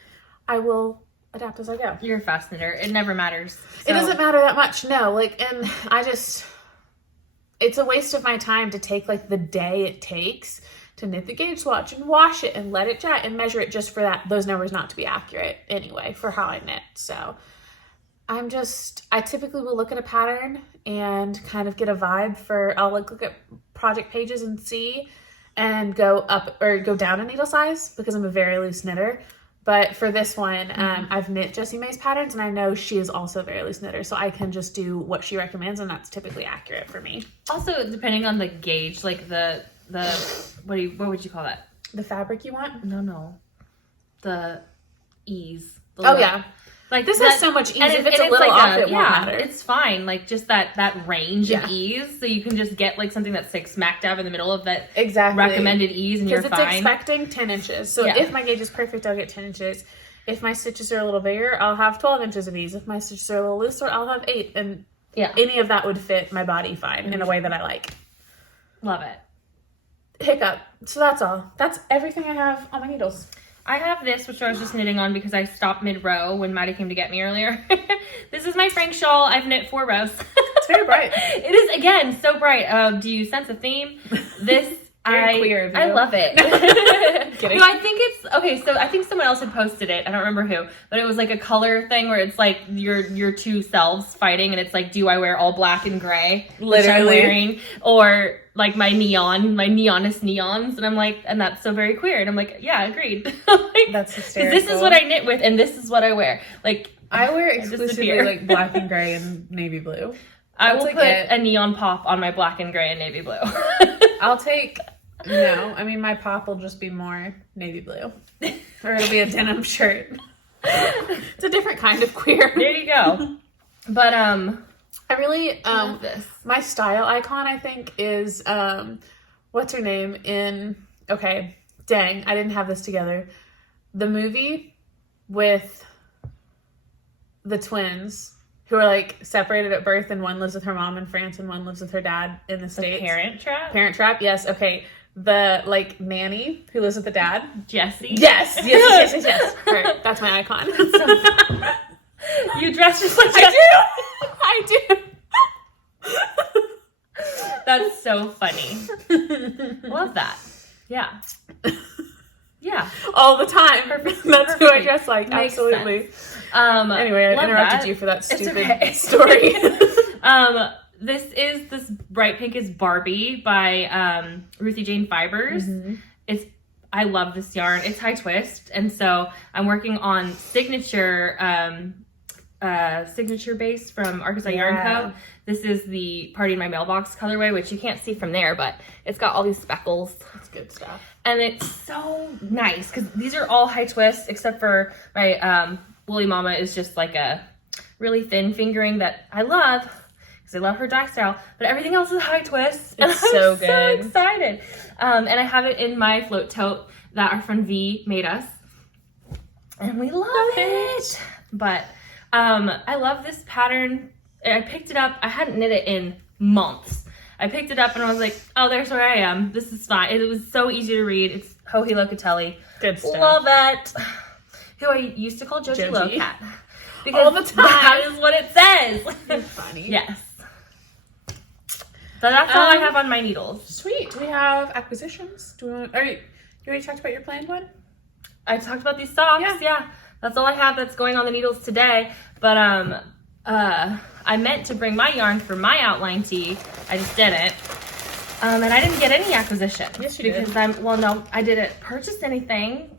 I will adapt as I go. You're a fast knitter. It never matters. So. It doesn't matter that much, no. Like, and it's a waste of my time to take like the day it takes to knit the gauge swatch and wash it and let it dry and measure it just for those numbers not to be accurate anyway for how I knit. So I typically will look at a pattern and kind of get a vibe for, I'll look at project pages and see, and go up or go down a needle size because I'm a very loose knitter. But for this one, I've knit Jessie Mae's patterns, and I know she is also a very loose knitter, so I can just do what she recommends, and that's typically accurate for me. Also, depending on the gauge, like the what would you call that? The fabric you want? No. The ease. Yeah. Like this has so much ease. If it's a little off, it won't matter. It's fine. Like just that range of ease, so you can just get like something that's like smack dab in the middle of that recommended ease, and you're fine. Because it's expecting 10 inches. So if my gauge is perfect, I'll get 10 inches. If my stitches are a little bigger, I'll have 12 inches of ease. If my stitches are a little looser, I'll have 8. And any of that would fit my body fine in a way that I like. Love it. Hiccup. So that's all. That's everything I have on my needles. I have this, which I was just knitting on because I stopped mid-row when Maddie came to get me earlier. This is my Frank shawl. I've knit 4 rows. It's very bright. It is, again, so bright. Do you sense a theme? This, queer of you. I love it. Kidding. No, I think it's, okay, so I think someone else had posted it. I don't remember who, but it was like a color thing where it's like your two selves fighting, and it's like, do I wear all black and gray? Literally. Which I'm wearing, or like my neonest neons, and I'm like, and that's so very queer, and I'm like, yeah, agreed. Like, that's hysterical. This is what I knit with, and this is what I wear. Like, I wear exclusively like black and gray and navy blue. I will put a neon pop on my black and gray and navy blue. I'll take, no, I mean my pop will just be more navy blue, or it'll be a denim shirt. It's a different kind of queer. There you go. But I really love this. My style icon, I think, is what's her name in, okay, dang, I didn't have this together. The movie with the twins who are like separated at birth, and one lives with her mom in France and one lives with her dad in the States. Parent Trap? Parent Trap, yes. Okay. The like nanny who lives with the dad. Jessie? Yes. Her. That's my icon. You dress just like Jessie. I do. That's so funny. Love that. Yeah. Yeah. All the time. That's who I dress like. Makes absolutely. Sense. Anyway, I interrupted you for that stupid story. This bright pink is Barbie by Ruthie Jane Fibers. Mm-hmm. I love this yarn. It's high twist, and so I'm working on signature base from Arkansas Yarn Co. This is the Party in My Mailbox colorway, which you can't see from there, but it's got all these speckles. That's good stuff. And it's so nice because these are all high twists, except for my Woolly Mama is just like a really thin fingering that I love because I love her dye style. But everything else is high twists. It's so good. I'm so excited. And I have it in my float tote that our friend V made us. And we love it. But I love this pattern. I picked it up. I hadn't knit it in months. I picked it up and I was like, oh, there's where I am. This is fine. It was so easy to read. It's Hohi Locatelli. Good stuff. Love it. Who I used to call Joji Locat. Because all the time. That is what it says. You're funny. Yes. So that's all I have on my needles. Sweet. Do we have acquisitions? You already talked about your planned one? I talked about these socks. Yeah. That's all I have that's going on the needles today. But I meant to bring my yarn for my outline tee. I just didn't. And I didn't get any acquisition. Yes, you did. I didn't purchase anything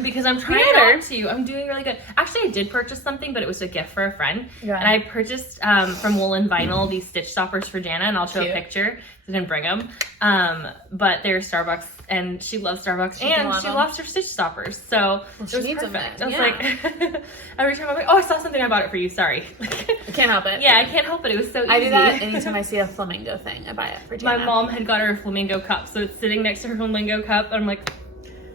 because I'm trying not to. I'm doing really good. Actually, I did purchase something, but it was a gift for a friend. Yeah. And I purchased from Woolen Vinyl these stitch stoppers for Jana, and I'll show a picture. I didn't bring them. But they're Starbucks, and she loves Starbucks, and she loves her stitch stoppers. So it was perfect. I was like, every time I'm like, oh, I saw something, I bought it for you. Sorry. I can't help it. Yeah, I can't help it. It was so easy. I do that anytime I see a flamingo thing. I buy it for Jana. My mom had got her a flamingo cup, so it's sitting next to her flamingo cup. And I'm like,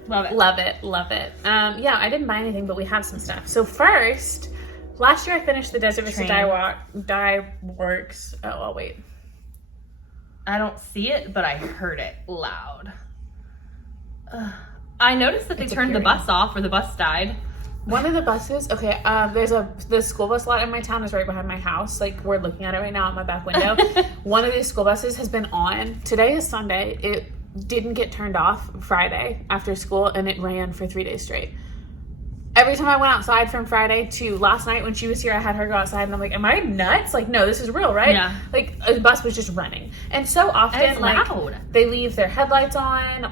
love it. Love it. Love it. Yeah, I didn't buy anything, but we have some stuff. So first, last year I finished the Desert Vista Dye Works. Oh, I'll wait. I don't see it, but I heard it loud. I noticed that they turned the bus off, or the bus died. One of the buses, okay, the school bus lot in my town is right behind my house. Like, we're looking at it right now at my back window. One of these school buses has been on. Today is Sunday. It didn't get turned off Friday after school, and it ran for 3 days straight. every time I went outside from Friday to last night when she was here, I had her go outside and I'm like, am I nuts? Like, no, this is real, right? Yeah. Like, a bus was just running. And so often, It's like, loud. they leave their headlights on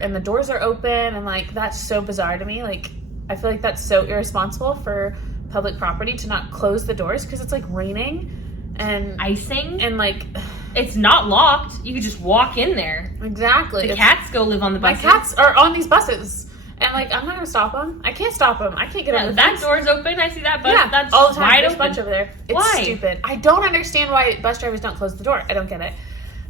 and the doors are open, and, like, that's so bizarre to me. Like, I feel like that's so irresponsible for public property to not close the doors because it's, like, raining and icing. And, like, it's not locked. You could just walk in there. Exactly. The cats go live on the buses. My cats are on these buses. And, like, I'm not going to stop them. I can't stop them. I can't get over that door's open. I see that bus. Yeah, That's all the time. wide There's a open. bunch over there. It's Why? stupid. I don't understand why bus drivers don't close the door. I don't get it.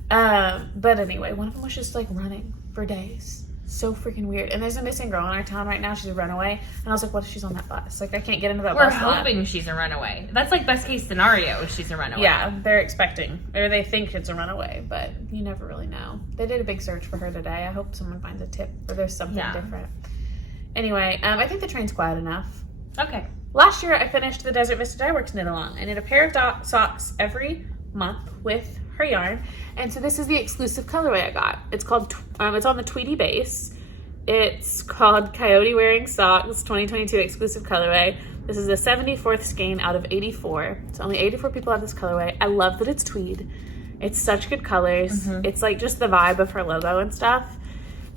But anyway, one of them was just, like, running for days. So freaking weird. And there's a missing girl in our town right now. She's a runaway. And I was like, what if she's on that bus? Like, I can't get into that We're bus lot. hoping she's a runaway. That's like best case scenario if she's a runaway. Yeah, they're expecting. Or they think it's a runaway. But you never really know. They did a big search for her today. I hope someone finds a tip or there's something different. Anyway, I think the train's quiet enough. Okay. Last year, I finished the Desert Vista Dye Works knit along. I knit a pair of socks every month with her yarn, and so this is the exclusive colorway I got. It's called. It's on the Tweety base. It's called Coyote Wearing Socks 2022 exclusive colorway. This is a 74th skein out of 84. So only 84 people have this colorway. I love that it's tweed. It's such good colors. It's like just the vibe of her logo and stuff.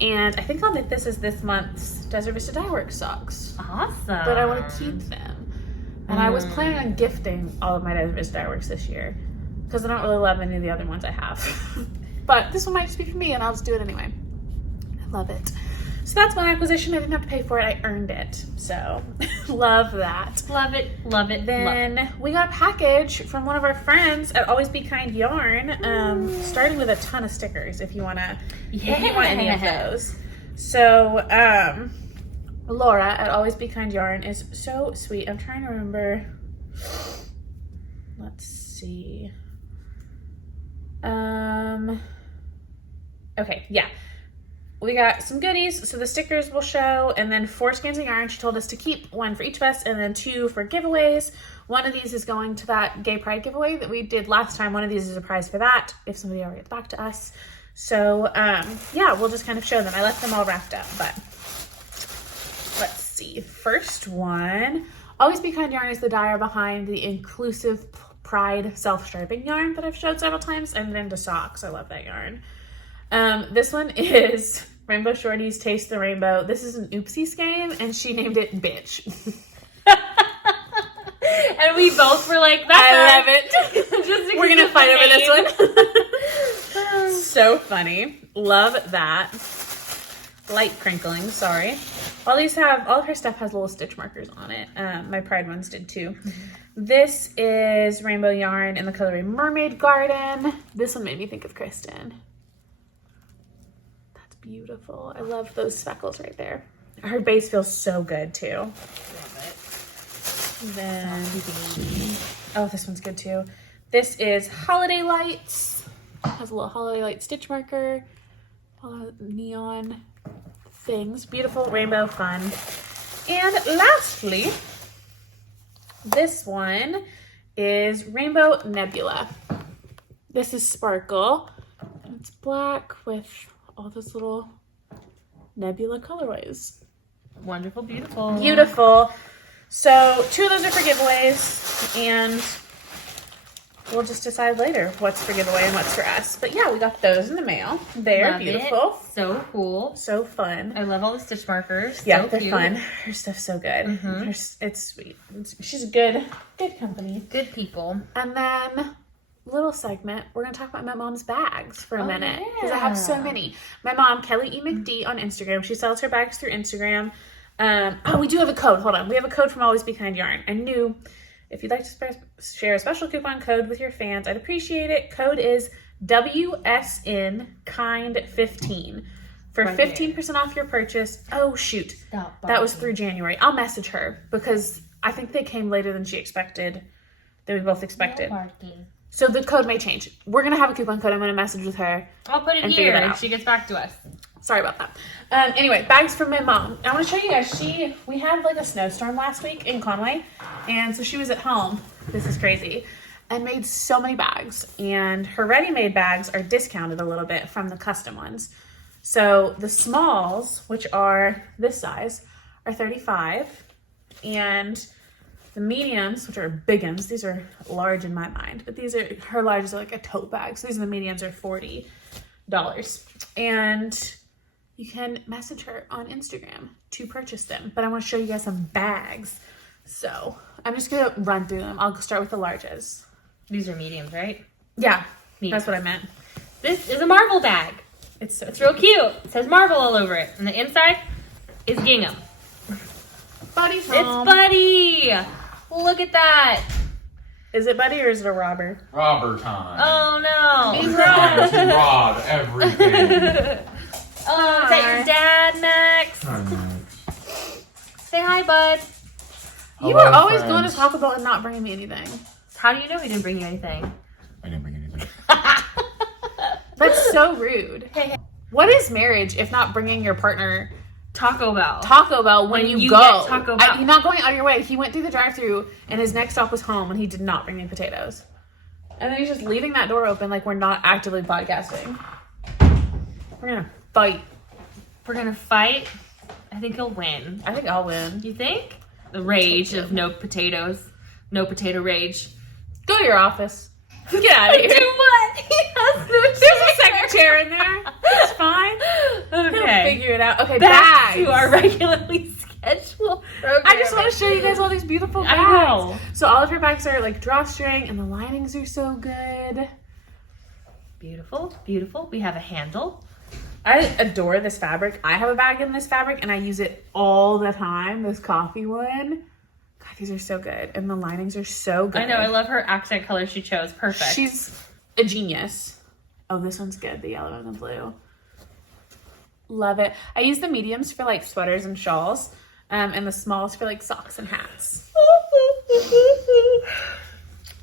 And I think I'll knit this as this month's Desert Vista Dye Works socks. Awesome. But I want to keep them. And I was planning on gifting all of my Desert Vista Dye Works this year because I don't really love any of the other ones I have. But this one might just be for me, and I'll just do it anyway. I love it. So that's my acquisition. I didn't have to pay for it. I earned it. So love that. Love it. Love it. Then we got a package from one of our friends at Always Be Kind Yarn, starting with a ton of stickers if you want any of those. So Laura at Always Be Kind Yarn is so sweet. I'm trying to remember. Let's see. Okay, yeah. We got some goodies, so the stickers will show, and then 4 skeins of yarn. She told us to keep 1 for each of us, and then 2 for giveaways. One of these is going to that Gay Pride giveaway that we did last time. One of these is a prize for that, if somebody ever gets back to us. So, yeah, we'll just kind of show them. I left them all wrapped up, but let's see. First one, Always Be Kind Yarn is the dyer behind the inclusive Pride self-striping yarn that I've showed several times, and then into socks. I love that yarn. This one is Rainbow Shorties Taste the Rainbow. This is an oopsie skein, and she named it Bitch. And we both were like, I love it. We're going to fight over this one. So funny. Love that. Light crinkling, sorry. All of her stuff has little stitch markers on it. My Pride ones did too. This is rainbow yarn in the colorway Mermaid Garden. This one made me think of Christen. That's beautiful. I love those speckles right there. Her base feels so good too. Love it. Then, oh, this one's good too. This is Holiday Lights. Has a little Holiday Light stitch marker. Neon things. Beautiful rainbow fun. And lastly, this one is Rainbow Nebula. This is Sparkle. And it's black with all those little nebula colorways. Wonderful, beautiful. Beautiful. So 2 of those are for giveaways, and we'll just decide later what's for giveaway and what's for us. But yeah, we got those in the mail. They're Love beautiful. It. So cool. So fun. I love all the stitch markers. Yeah, so they're cute. fun. Her stuff's so good. It's sweet. She's good company. Good people. And then, little segment, we're going to talk about my mom's bags for a minute. Because I have so many. My mom, Kelley E McD on Instagram. She sells her bags through Instagram. Oh, we do have a code. Hold on. We have a code from Always Be Kind Yarn. I knew if you'd like to share a special coupon code with your fans, I'd appreciate it. Code is WSNKIND15 for 15% off your purchase. Oh, shoot. That was through January. I'll message her because I think they came later than she expected, than we both expected. So the code may change. We're going to have a coupon code. I'm going to message with her. I'll put it here if she gets back to us. Sorry about that. Anyway, bags from my mom. I want to show you guys. We had like a snowstorm last week in Conway, and so she was at home. This is crazy. And made so many bags. And her ready-made bags are discounted a little bit from the custom ones. So the smalls, which are this size, are $35. And the mediums, which are bigums, these are large in my mind, but these are, her larges are like a tote bag. So these are the mediums are $40. And you can message her on Instagram to purchase them. But I want to show you guys some bags. So I'm just going to run through them. I'll start with the larges. These are mediums, right? Yeah, Mediums. that's what I meant. This is a Marvel bag. It's so It's real cute. It says Marvel all over it. And the inside is gingham. Buddy's home. It's Buddy. Look at that. Is it Buddy or is it a robber? Robber time. Oh no. He's Time to rob everything. Oh, is that your dad, Max? Hi, Max. Say hi, bud. You Hello, were always friends. going to Taco Bell and not bringing me anything. How do you know he didn't bring you anything? I didn't bring anything. That's so rude. Hey. What is marriage if not bringing your partner Taco Bell. Taco Bell when you go? get Taco Bell. You're not going out of your way. He went through the drive-thru and his next stop was home and he did not bring me potatoes. And then he's just leaving that door open like we're not actively podcasting. We're gonna fight. We're gonna fight. I think he'll win. I think I'll win. You think? The rage of no potatoes. No potato rage. Go to your office. Get out of here. Do what? He has no There's a second chair in there. It's fine. He'll Okay. figure it out. Okay, Back bags. to our regularly scheduled program. I just want to show you guys all these beautiful bags. I know. So all of your bags are like drawstring and the linings are so good. Beautiful, beautiful. We have a handle. I adore this fabric. I have a bag in this fabric and I use it all the time. This coffee one. God, these are so good. And the linings are so good. I know. I love her accent color she chose. Perfect. She's a genius. Oh, this one's good. The yellow and the blue. Love it. I use the mediums for like sweaters and shawls. And the smalls for like socks and hats.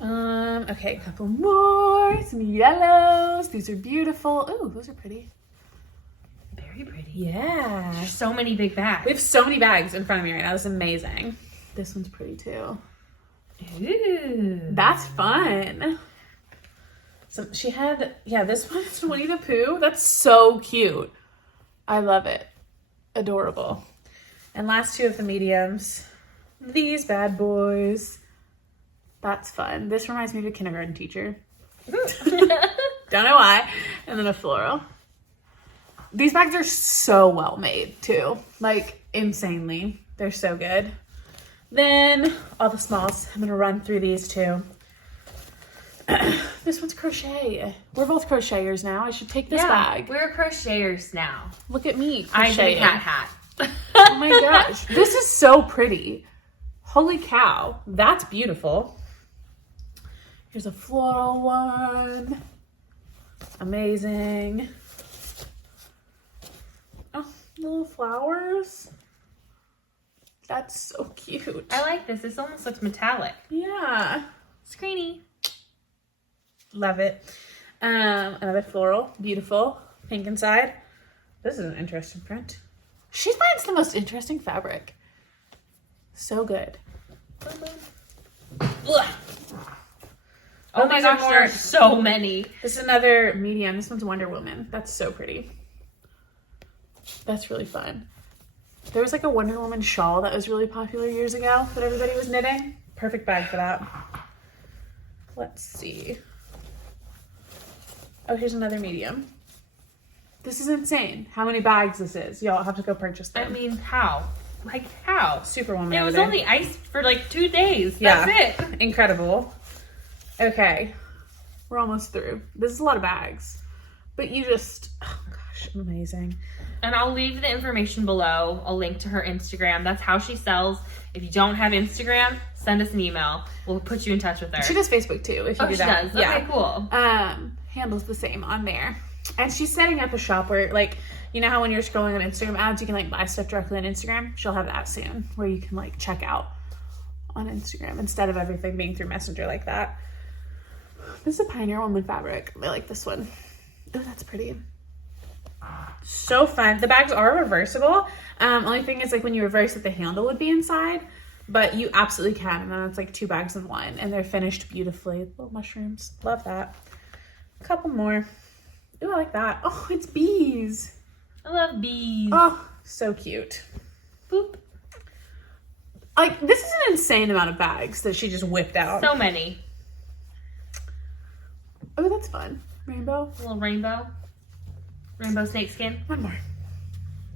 Okay, a couple more. Some yellows. These are beautiful. Ooh, those are pretty. Very pretty. Yeah. There's so many big bags. We have so many bags in front of me right now. This is amazing. This one's pretty too. Ooh. That's fun. So she had, yeah, this one's Winnie the Pooh. That's so cute. I love it. Adorable. And last two of the mediums. These bad boys. That's fun. This reminds me of a kindergarten teacher. Don't know why. And then a floral. These bags are so well made too. Like insanely. They're so good. Then all the smalls. I'm gonna run through these too. This one's crochet. We're both crocheters now. I should take this bag. We're crocheters now. Look at me. I'm crocheting. the cat hat. Oh my gosh. This is so pretty. Holy cow. That's beautiful. Here's a floral one. Amazing. Oh, little flowers. That's so cute. I like this. This almost looks metallic. Yeah. Screeny. Love it. Another floral. Beautiful. Pink inside. This is an interesting print. She finds the most interesting fabric. So good. Ugh. Oh my these are gosh, there are so many. This is another medium. This one's Wonder Woman. That's so pretty. That's really fun. There was like a Wonder Woman shawl that was really popular years ago that everybody was knitting. Perfect bag for that. Let's see. Oh, here's another medium. This is insane. How many bags this is. Y'all have to go purchase them. I mean, how? Like, how? Superwoman. It was over there. only iced for like 2 days. Yeah. That's it. Incredible. Okay. We're almost through. This is a lot of bags. But you just, oh gosh, amazing. And I'll leave the information below. I'll link to her Instagram. That's how she sells. If you don't have Instagram, send us an email. We'll put you in touch with her. She does Facebook too, if you Oh, do she that. does. Okay, cool. Handles the same on there. And she's setting up a shop where, like, you know how when you're scrolling on Instagram ads, you can, like, buy stuff directly on Instagram? She'll have that soon, where you can, like, check out on Instagram instead of everything being through Messenger like that. This is a Pioneer Woman fabric. I like this one. Oh, that's pretty. So fun. The bags are reversible. Only thing is, like, when you reverse it, the handle would be inside. But you absolutely can. And then it's, like, 2 bags in one. And they're finished beautifully. Little mushrooms. Love that. A couple more. Ooh, I like that. Oh, it's bees. I love bees. Oh, so cute. Boop. Like, this is an insane amount of bags that she just whipped out. So many. Oh, that's fun. Rainbow. A little rainbow. Rainbow snakeskin. One more.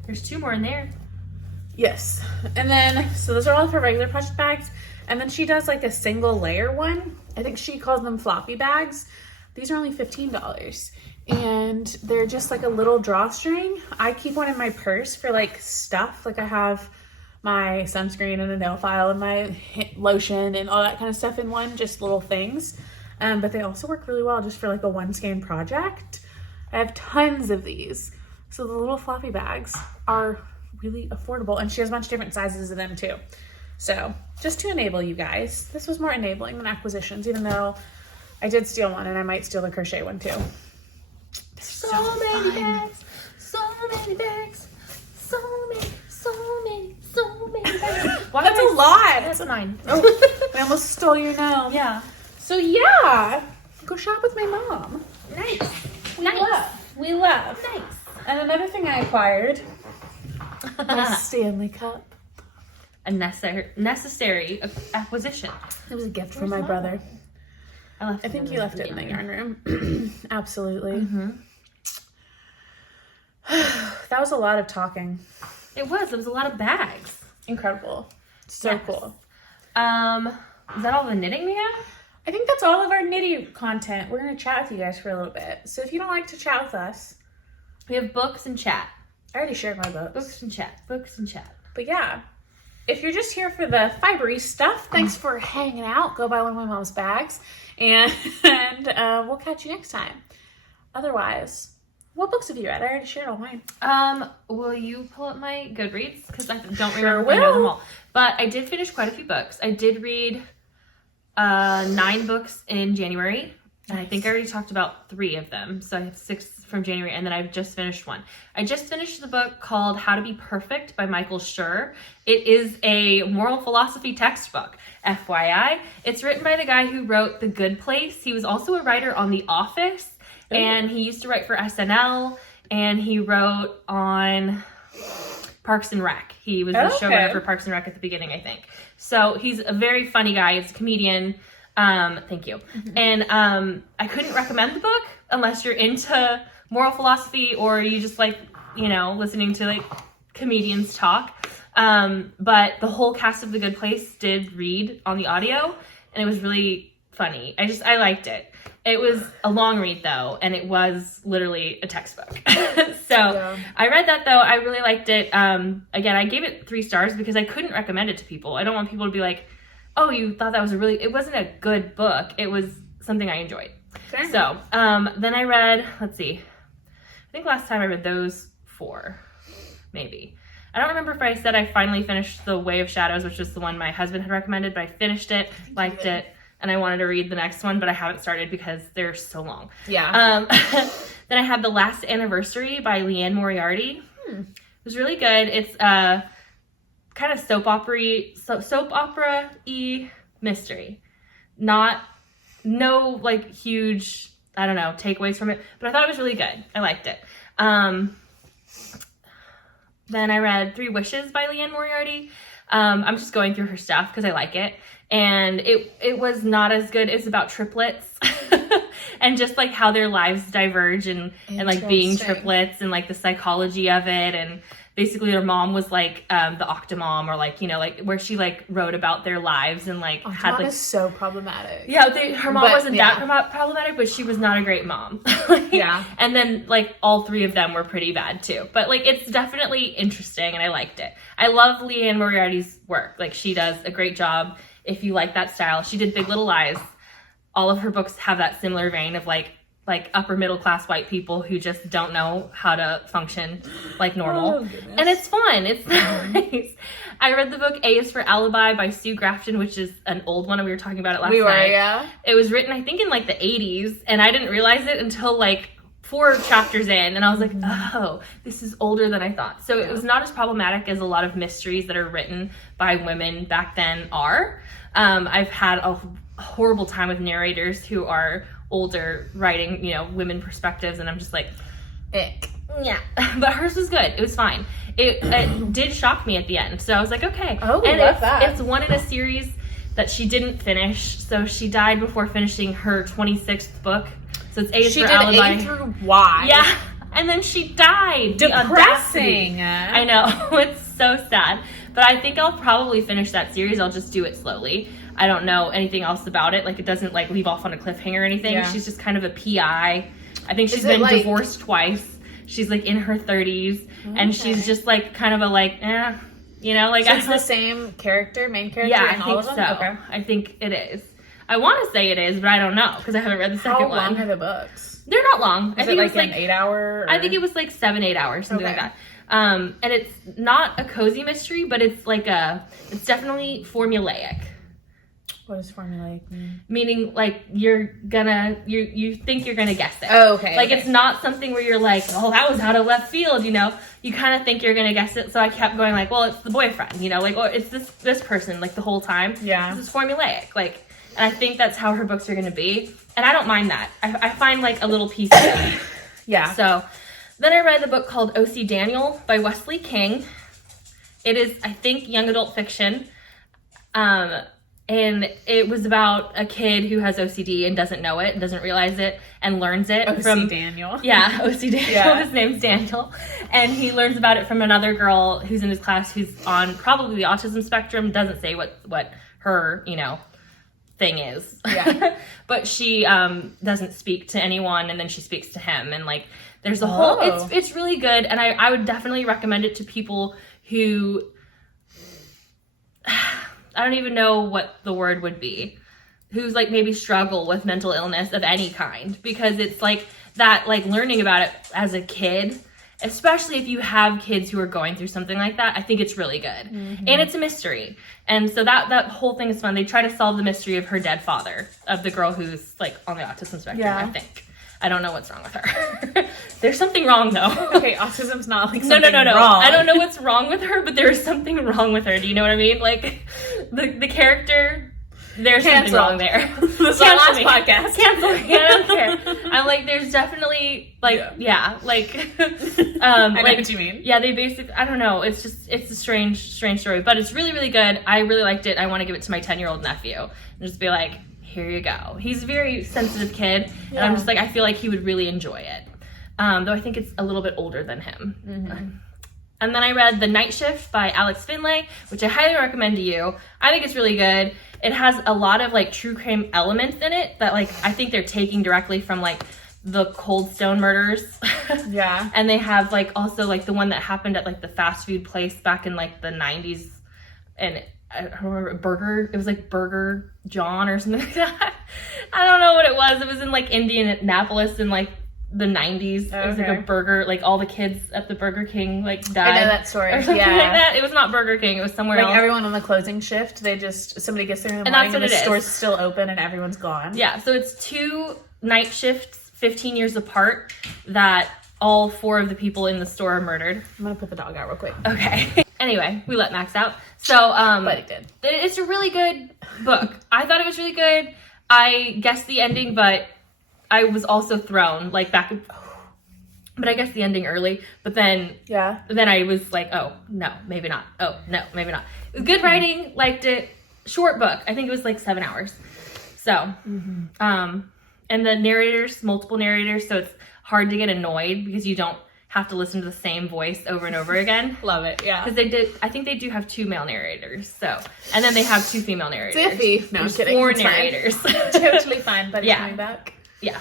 There's 2 more in there. Yes. And then, so those are all of her regular project bags. And then she does like a single layer one. I think she calls them floppy bags. These are only $15. And they're just like a little drawstring. I keep one in my purse for like stuff. Like I have my sunscreen and a nail file and my lotion and all that kind of stuff in one, just little things. But they also work really well just for like a one skein project. I have tons of these. So the little floppy bags are really affordable, and she has a bunch of different sizes of them too. So just to enable you guys, this was more enabling than acquisitions, even though I did steal one and I might steal the crochet one too. So many bags, so many bags, so many bags. That's a lot. That's mine. Oh, I almost stole your gnome. Yeah. So yeah, go shop with my mom. Nice. We love. Nice. And another thing I acquired was a Stanley Cup. A necessary acquisition. It was a gift from my brother. I think he left it in the yarn room. Absolutely. Mm-hmm. That was a lot of talking. It was a lot of bags. Incredible. So Yes. cool. Is that all the knitting we have? I think that's all of our nitty content. We're going to chat with you guys for a little bit. So if you don't like to chat with us, We have books and chat. I already shared my books. Books and chat. Books and chat. But yeah, if you're just here for the fibery stuff, thanks for hanging out. Go buy one of my mom's bags. And we'll catch you next time. Otherwise, what books have you read? I already shared all mine. Will you pull up my Goodreads? Because I don't Sure remember if I know them will. all. But I did finish quite a few books. I did read 9 books in January. And I think I already talked about 3 of them. So I have 6 from January, and then I've just finished one. I just finished the book called How to Be Perfect by Michael Schur. It is a moral philosophy textbook, FYI. It's written by the guy who wrote The Good Place. He was also a writer on The Office, and he used to write for SNL, and he wrote on Parks and Rec. He was the showrunner for Parks and Rec at the beginning, I think. So he's a very funny guy. He's a comedian. Thank you. Mm-hmm. And I couldn't recommend the book unless you're into moral philosophy or you just like, listening to like comedians talk. But the whole cast of The Good Place did read on the audio, and it was really funny. I liked it. It was a long read though, and it was literally a textbook. So I read that though. I really liked it. Again, I gave it 3 stars because I couldn't recommend it to people. I don't want people to be like, oh, you thought that was it wasn't a good book. It was something I enjoyed. Okay. So, then I read, let's see. I think last time I read those 4, maybe. I don't remember if I said I finally finished The Way of Shadows, which was the one my husband had recommended, but I finished it, liked it, and I wanted to read the next one, but I haven't started because they're so long. Yeah. Then I had The Last Anniversary by Leanne Moriarty. It was really good. It's kind of soap opera-y mystery. No like huge, I don't know, takeaways from it, but I thought it was really good. I liked it. Then I read 3 Wishes by Leanne Moriarty. I'm just going through her stuff because I like it. And it was not as good. It's about triplets and just like how their lives diverge and like being triplets and like the psychology of it. And basically their mom was like the Octomom, or like, like where she like wrote about their lives and like had like is so problematic. Yeah, her mom wasn't that problematic, but she was not a great mom. Yeah. And then like all 3 of them were pretty bad too. But like it's definitely interesting and I liked it. I love Leanne Moriarty's work. Like she does a great job if you like that style. She did Big Little Lies. All of her books have that similar vein of like upper middle class white people who just don't know how to function like normal. And it's fun. It's nice. I read the book A is for Alibi by Sue Grafton, which is an old one. We were talking about it last night. Yeah. It was written, I think, in like the 80s, and I didn't realize it until like 4 chapters in, and I was like, oh, this is older than I thought. So it was not as problematic as a lot of mysteries that are written by women back then are. I've had a horrible time with narrators who are older writing, women perspectives, and I'm just like, ick. Yeah, but hers was good. It was fine. It did shock me at the end, so I was like, okay. Oh, and love that. It's one in a series that she didn't finish, so she died before finishing her 26th book. So it's A She for did Alibi. A through Y. Yeah, and then she died. The Depressing. audacity. I know. It's so sad. But I think I'll probably finish that series. I'll just do it slowly. I don't know anything else about it. Like, it doesn't, like, leave off on a cliffhanger or anything. Yeah. She's just kind of a PI. I think she's Is it been like- divorced twice. She's, like, in her 30s. And she's just, like, kind of a, like, you know? Like, So it's the same character, main character yeah, in I all think of them? so. Okay. I think it is. I want to say it is, but I don't know because I haven't read the second How one. long are the books? They're not long. I Is think it it was like an 8 hour? I think it was like 7-8 hours, something Okay. like that. And it's not a cozy mystery, but it's like it's definitely formulaic. What does formulaic mean? Meaning, like, you think you're gonna guess it. Oh, okay. Like, okay. it's not something where you're like, oh, that was out of left field, you know? You kind of think you're gonna guess it, so I kept going like, well, it's the boyfriend, you know? Like, or it's this person, like, the whole time. Yeah. This is formulaic, like, and I think that's how her books are gonna be. And I don't mind that. I find, like, a little piece of it. Yeah. So, then I read the book called O.C. Daniel by Wesley King. It is, I think, young adult fiction. And it was about a kid who has OCD and doesn't know it, and doesn't realize it, and learns it from Daniel. Yeah, O.C. Daniel. Yeah. His name's Daniel. And he learns about it from another girl who's in his class who's on probably the autism spectrum, doesn't say what her, you know, thing is. Yeah. But she doesn't speak to anyone, and then she speaks to him, and like there's a whole it's really good, and I would definitely recommend it to people who I don't even know what the word would be, who's like maybe struggle with mental illness of any kind, because it's like that, like learning about it as a kid, especially if you have kids who are going through something like that, I think it's really good. Mm-hmm. And it's a mystery. And so that whole thing is fun. They try to solve the mystery of her dead father, of the girl who's like on the autism spectrum, Yeah. I think. I don't know what's wrong with her. There's something wrong though. Okay, autism's not like No. something wrong. I don't know what's wrong with her, but there is something wrong with her. Do you know what I mean? Like the character, there's something wrong there. This is our last podcast. Cancel me. I don't care. I'm like, there's definitely like, like, I know what you mean. Yeah, they basically, I don't know. It's a strange story, but it's really, really good. I really liked it. I want to give it to my 10-year-old nephew and just be like, here you go. He's a very sensitive kid, and I'm just like, I feel like he would really enjoy it. Though I think it's a little bit older than him. Mm-hmm. And then I read The Night Shift by Alex Finlay, which I highly recommend to you. I think it's really good. It has a lot of like true crime elements in it that like I think they're taking directly from like the Cold Stone murders. Yeah. And they have like also like the one that happened at like the fast food place back in like the 90s, and I don't remember, it was like Burger John or something like that. I don't know what it was. It was in like Indianapolis in like the 90s. It was like a burger, like all the kids at the Burger King like died. I know that story. Or something Yeah. like that. It was not Burger King, it was somewhere else. Like everyone on the closing shift, somebody gets there in the And morning that's and what the it is. store's still open and everyone's gone. Yeah, so it's 2 night shifts, 15 years apart, that all 4 of the people in the store are murdered. I'm gonna put the dog out real quick. Okay. Anyway, we let Max out. So, But it did. It's a really good book. I thought it was really good. I guessed the ending, but I was also thrown like back. But I guessed the ending early. But then I was like, oh no, maybe not. Oh no, maybe not. It was good writing. Liked it. Short book. I think it was like 7 hours. So, and the narrators, multiple narrators, so it's hard to get annoyed because you don't have to listen to the same voice over and over again. Love it, yeah. Because I think they do have 2 male narrators, so, and then they have 2 female narrators. It's iffy. No, I'm There's kidding. 4 It's fine. narrators. Totally fine, but it's Yeah. coming back. Yeah.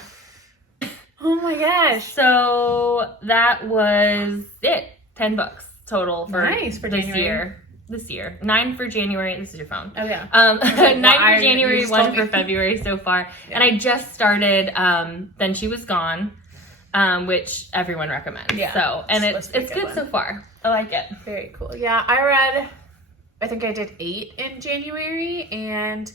Oh my gosh. So that was it. 10 books total for Nice, for January. This year. 9 for January. This is your phone. Oh yeah. 9 well, for January, you 1 told for me. February so far. Yeah. And I just started Then She Was Gone, which everyone recommends. Yeah. So, and It's it's supposed to be a good good so far. I like it. Very cool. Yeah, I think I did 8 in January and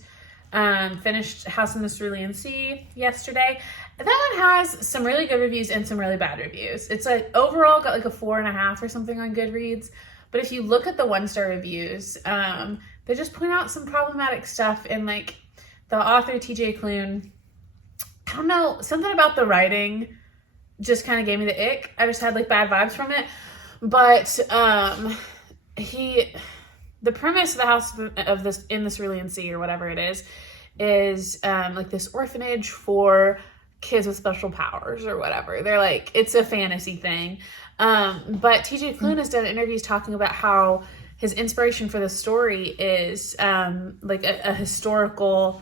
finished House in the Cerulean Sea yesterday. That one has some really good reviews and some really bad reviews. It's like overall got like a 4.5 or something on Goodreads. But if you look at the 1-star reviews, they just point out some problematic stuff. And like the author, TJ Klune, I don't know, something about the writing just kind of gave me the ick. I just had like bad vibes from it. But the premise of the house of this in the Cerulean Sea or whatever it is like this orphanage for kids with special powers or whatever. They're like, it's a fantasy thing. But TJ Klune has done interviews talking about how his inspiration for the story is like a historical.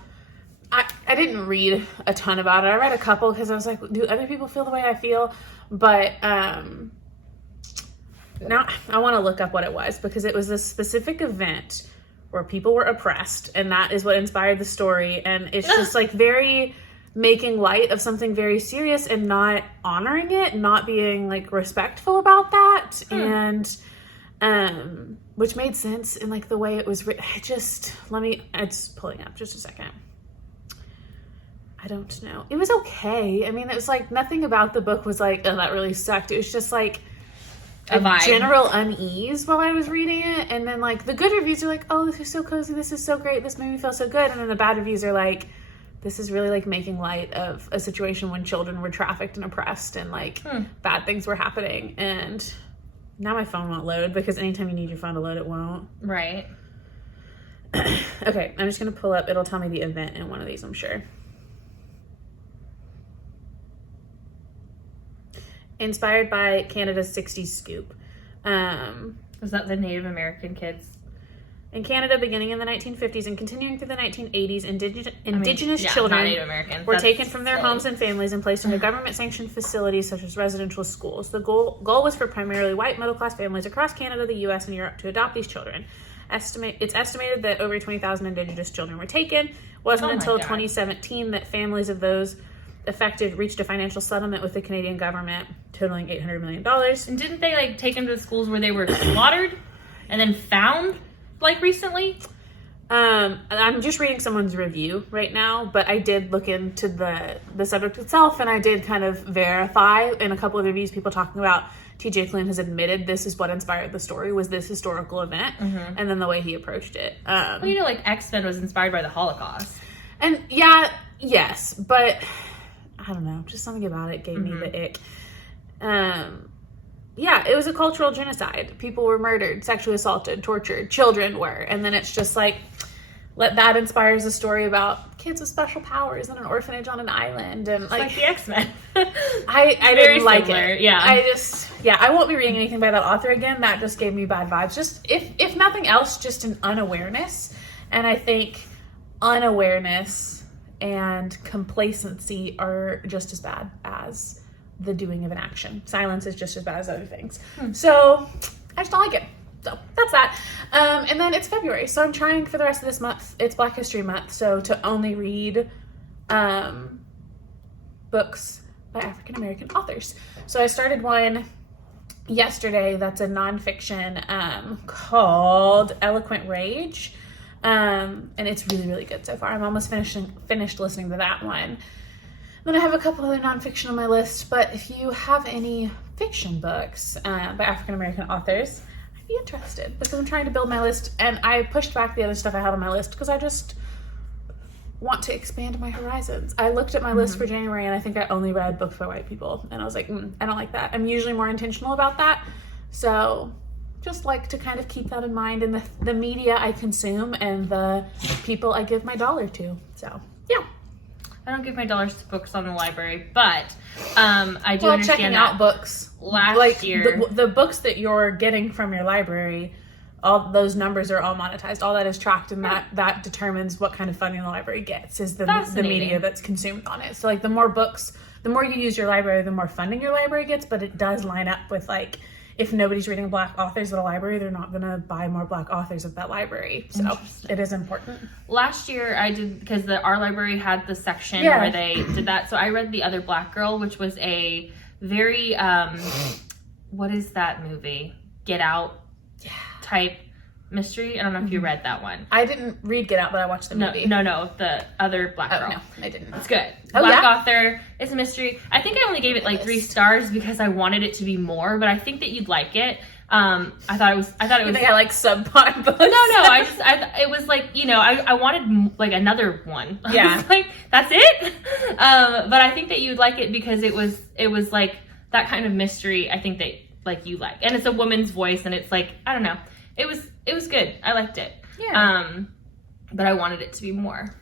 I didn't read a ton about it. I read a couple because I was like, do other people feel the way I feel? But now I want to look up what it was, because it was this specific event where people were oppressed, and that is what inspired the story. And it's just like very making light of something very serious and not honoring it, not being like respectful about that. And which made sense in like the way it was written. It's pulling up just a second. I don't know. It was okay. I mean, it was like nothing about the book was like, oh, that really sucked. It was just like a general unease while I was reading it. And then like the good reviews are like, oh, this is so cozy. This is so great. This made me feel so good. And then the bad reviews are like, this is really like making light of a situation when children were trafficked and oppressed and like bad things were happening. And now my phone won't load, because anytime you need your phone to load, it won't. Right. Okay, I'm just going to pull up. It'll tell me the event in one of these, I'm sure. Inspired by Canada's 60s scoop. Was that the Native American kids? In Canada, beginning in the 1950s and continuing through the 1980s, indigenous children were taken from their homes and families and placed into government-sanctioned facilities such as residential schools. The goal was for primarily white middle-class families across Canada, the U.S., and Europe to adopt these children. It's estimated that over 20,000 indigenous children were taken. It wasn't until 2017 that families of those affected reached a financial settlement with the Canadian government, totaling $800 million. And didn't they like take them to the schools where they were slaughtered and then found like recently? I'm just reading someone's review right now, but I did look into the subject itself, and I did kind of verify in a couple of reviews, people talking about TJ Klune has admitted this is what inspired the story, was this historical event, and then the way he approached it. Well, you know, like X-Men was inspired by the Holocaust. And yeah, yes, but I don't know, just something about it gave me the ick. Yeah, it was a cultural genocide. People were murdered, sexually assaulted, tortured, children were. And then it's just like, that inspires a story about kids with special powers in an orphanage on an island. And it's like the X-Men. I didn't like it. Yeah. I won't be reading anything by that author again. That just gave me bad vibes. Just, if nothing else, just an unawareness. And I think unawareness and complacency are just as bad as the doing of an action. Silence is just as bad as other things. So I just don't like it. So that's that. And then it's February, so I'm trying for the rest of this month. It's Black History Month, so to only read books by African American authors. So I started one yesterday that's a nonfiction called Eloquent Rage. And it's really, really good so far. I'm almost finished listening to that one. Then I have a couple other nonfiction on my list, but if you have any fiction books by African American authors, I'd be interested, because I'm trying to build my list, and I pushed back the other stuff I had on my list because I just want to expand my horizons. I looked at my list for January, and I think I only read books by white people, and I was like, I don't like that. I'm usually more intentional about that, so just like to kind of keep that in mind in the media I consume and the people I give my dollar to. So yeah. I don't give my dollars to books on the library, but I do understand checking out books last year. The books that you're getting from your library, all those numbers are all monetized. All that is tracked, and that determines what kind of funding the library gets, is the media that's consumed on it. So like the more books, the more you use your library, the more funding your library gets, but it does line up with like, if nobody's reading Black authors at a library, they're not going to buy more Black authors at that library. So it is important. Last year I did, because our library had the section where they did that. So I read The Other Black Girl, which was a very, what is that movie? Get Out type mystery. I don't know if you read that one. I didn't read Get Out, but I watched the movie. No, The Other Black Girl. No, I didn't. It's good. Black author. It's a mystery. I think I only gave it like 3 stars because I wanted it to be more, but I think that you'd like it. I thought it was. You think I like subpar books? No. It was like, you know, I wanted like another one. Yeah. I was like, that's it. But I think that you'd like it because it was like that kind of mystery, I think that like you like. And it's a woman's voice, and it's like, I don't know. It was good. I liked it. Yeah. But I wanted it to be more.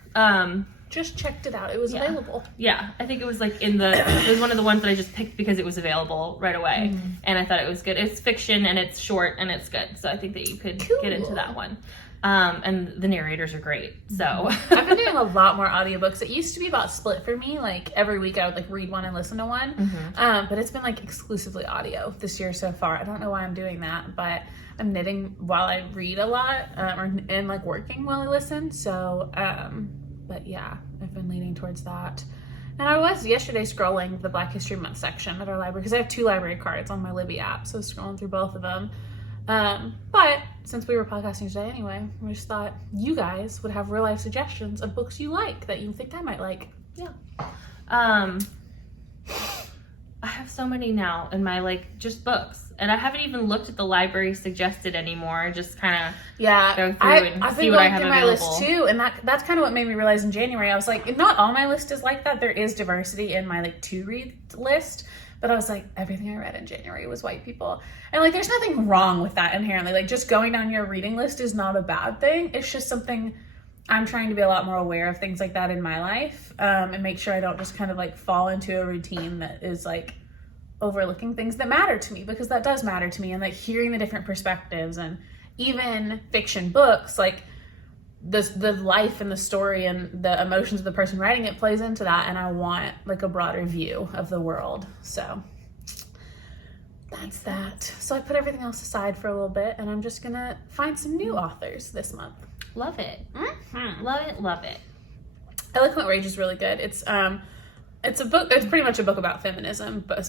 Just checked it out. It was available. Yeah, I think it was like it was one of the ones that I just picked because it was available right away. Mm-hmm. And I thought it was good. It's fiction and it's short and it's good. So I think that you could get into that one. And the narrators are great. So I've been doing a lot more audiobooks. It used to be about split for me. Like every week I would like read one and listen to one. Mm-hmm. But it's been like exclusively audio this year so far. I don't know why I'm doing that, but I'm knitting while I read a lot, and like working while I listen. So, but yeah, I've been leaning towards that. And I was yesterday scrolling the Black History Month section at our library because I have 2 library cards on my Libby app. So scrolling through both of them. But since we were podcasting today anyway, we just thought you guys would have real life suggestions of books you like that you think I might like. Yeah. I have so many now in my like just books. And I haven't even looked at the library suggested anymore. Just kind of go through and see what I have available. I've been going through my list too, and that's kind of what made me realize in January. I was like, not all my list is like that. There is diversity in my like to read list, but I was like, everything I read in January was white people, and like, there's nothing wrong with that inherently. Like, just going down your reading list is not a bad thing. It's just something I'm trying to be a lot more aware of things like that in my life, and make sure I don't just kind of like fall into a routine that is like overlooking things that matter to me, because that does matter to me. And like hearing the different perspectives, and even fiction books, like the life and the story and the emotions of the person writing it plays into that, and I want like a broader view of the world. So that's that. So I put everything else aside for a little bit, and I'm just gonna find some new authors this month. Love it. Mm-hmm. Love it. Eloquent Rage is really good. It's a book. It's pretty much a book about feminism, but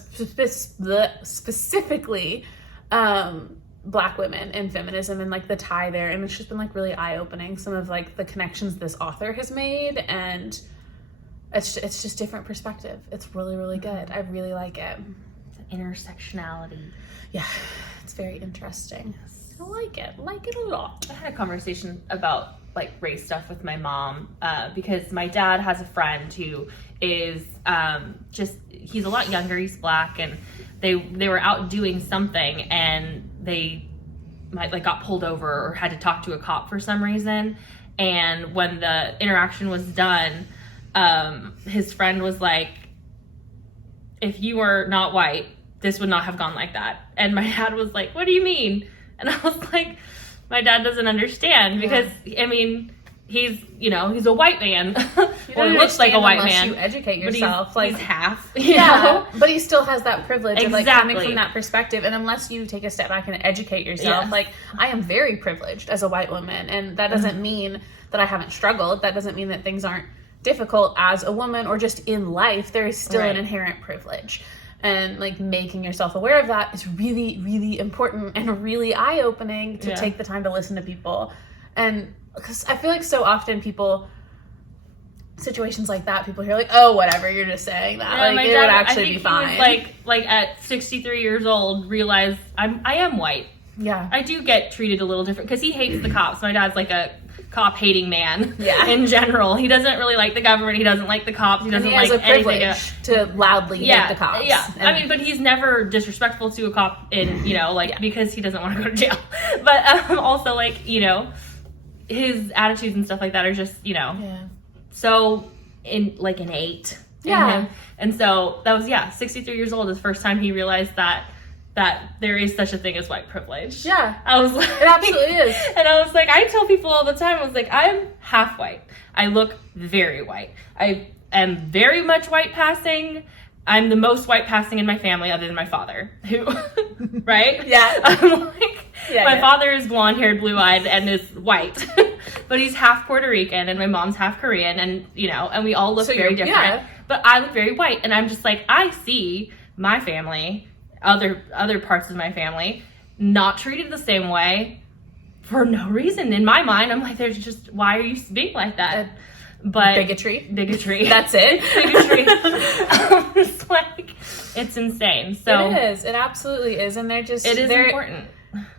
specifically Black women and feminism, and like the tie there. And it's just been like really eye-opening, some of like the connections this author has made, and it's just different perspective. It's really, really good. I really like it. Intersectionality. Yeah, it's very interesting. I like it a lot. I had a conversation about like race stuff with my mom, because my dad has a friend who is he's a lot younger, he's Black, and they were out doing something, and they got pulled over or had to talk to a cop for some reason. And when the interaction was done, his friend was like, if you were not white, this would not have gone like that. And my dad was like, what do you mean? And I was like, my dad doesn't understand, because I mean, he's a white man. Or he looks like a white man. You educate yourself. But he's half. You know? But he still has that privilege of like Exactly. coming from that perspective. And unless you take a step back and educate yourself, like I am very privileged as a white woman, and that doesn't mean that I haven't struggled. That doesn't mean that things aren't difficult as a woman or just in life. There is still an inherent privilege. And like making yourself aware of that is really, really important and really eye-opening to take the time to listen to people. And because I feel like so often situations like that, people hear like, oh, whatever, you're just saying that. Yeah, like it would actually be fine. He was like at 63 years old, realized I am white. Yeah. I do get treated a little different because he hates the cops. My dad's like a cop hating man in general. He doesn't really like the government. He doesn't like the cops. He doesn't like anything to loudly hate the cops. Yeah. I mean, but he's never disrespectful to a cop because he doesn't want to go to jail. But also like, his attitudes and stuff like that are just, so innate in him. And so that was 63 years old is the first time he realized that there is such a thing as white privilege. Yeah. I was like, it absolutely is. And I was like, I tell people all the time, I was like, I'm half white. I look very white. I am very much white passing. I'm the most white passing in my family other than my father, who, right? Yeah. I'm like, my father is blonde haired, blue eyed, and is white, but he's half Puerto Rican, and my mom's half Korean, and, and we all look very different. Yeah. But I look very white, and I'm just like, I see my family, other parts of my family, not treated the same way for no reason. In my mind, I'm like, there's just, why are you being like that? But bigotry. That's it. Bigotry. It's like, it's insane. So it is. It absolutely is. And it is important.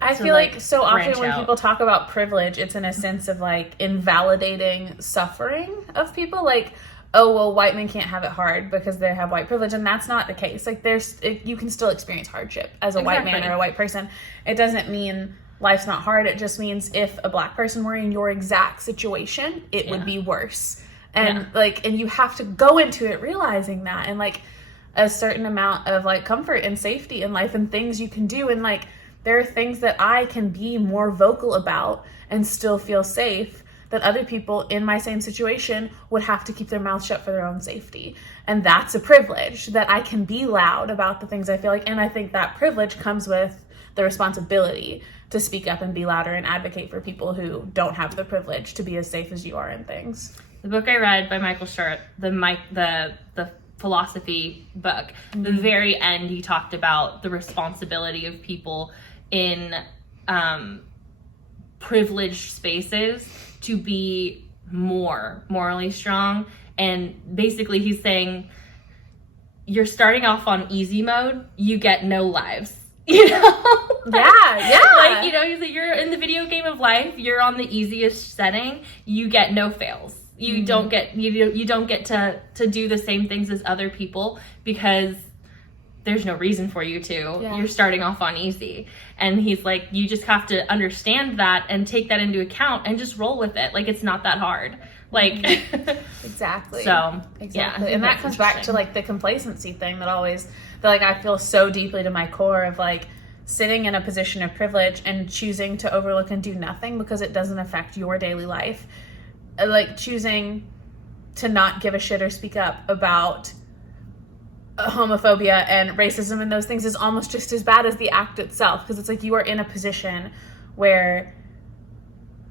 I feel like so often when people talk about privilege, it's in a sense of like invalidating suffering of people. Like, oh, well, white men can't have it hard because they have white privilege. And that's not the case. Like, you can still experience hardship as a white man or a white person. It doesn't mean life's not hard. It just means if a black person were in your exact situation, it would be worse. And and you have to go into it realizing that, and like a certain amount of like comfort and safety in life and things you can do. And like, there are things that I can be more vocal about and still feel safe that other people in my same situation would have to keep their mouth shut for their own safety. And that's a privilege, that I can be loud about the things I feel like. And I think that privilege comes with the responsibility to speak up and be louder and advocate for people who don't have the privilege to be as safe as you are in things. The book I read by Michael Short, the philosophy book, the very end, he talked about the responsibility of people in privileged spaces to be more morally strong. And basically he's saying, you're starting off on easy mode, you get no lives. You know? Yeah. Like, you know, you're in the video game of life, you're on the easiest setting, you get no fails. You don't get to do the same things as other people because there's no reason for you to. You're starting off on easy. And he's like, you just have to understand that and take that into account and just roll with it. Like, it's not that hard. Like, exactly. So, exactly. And that comes back to like the complacency thing that I feel so deeply to my core of like sitting in a position of privilege and choosing to overlook and do nothing because it doesn't affect your daily life. Like choosing to not give a shit or speak up about homophobia and racism and those things is almost just as bad as the act itself, because it's like you are in a position where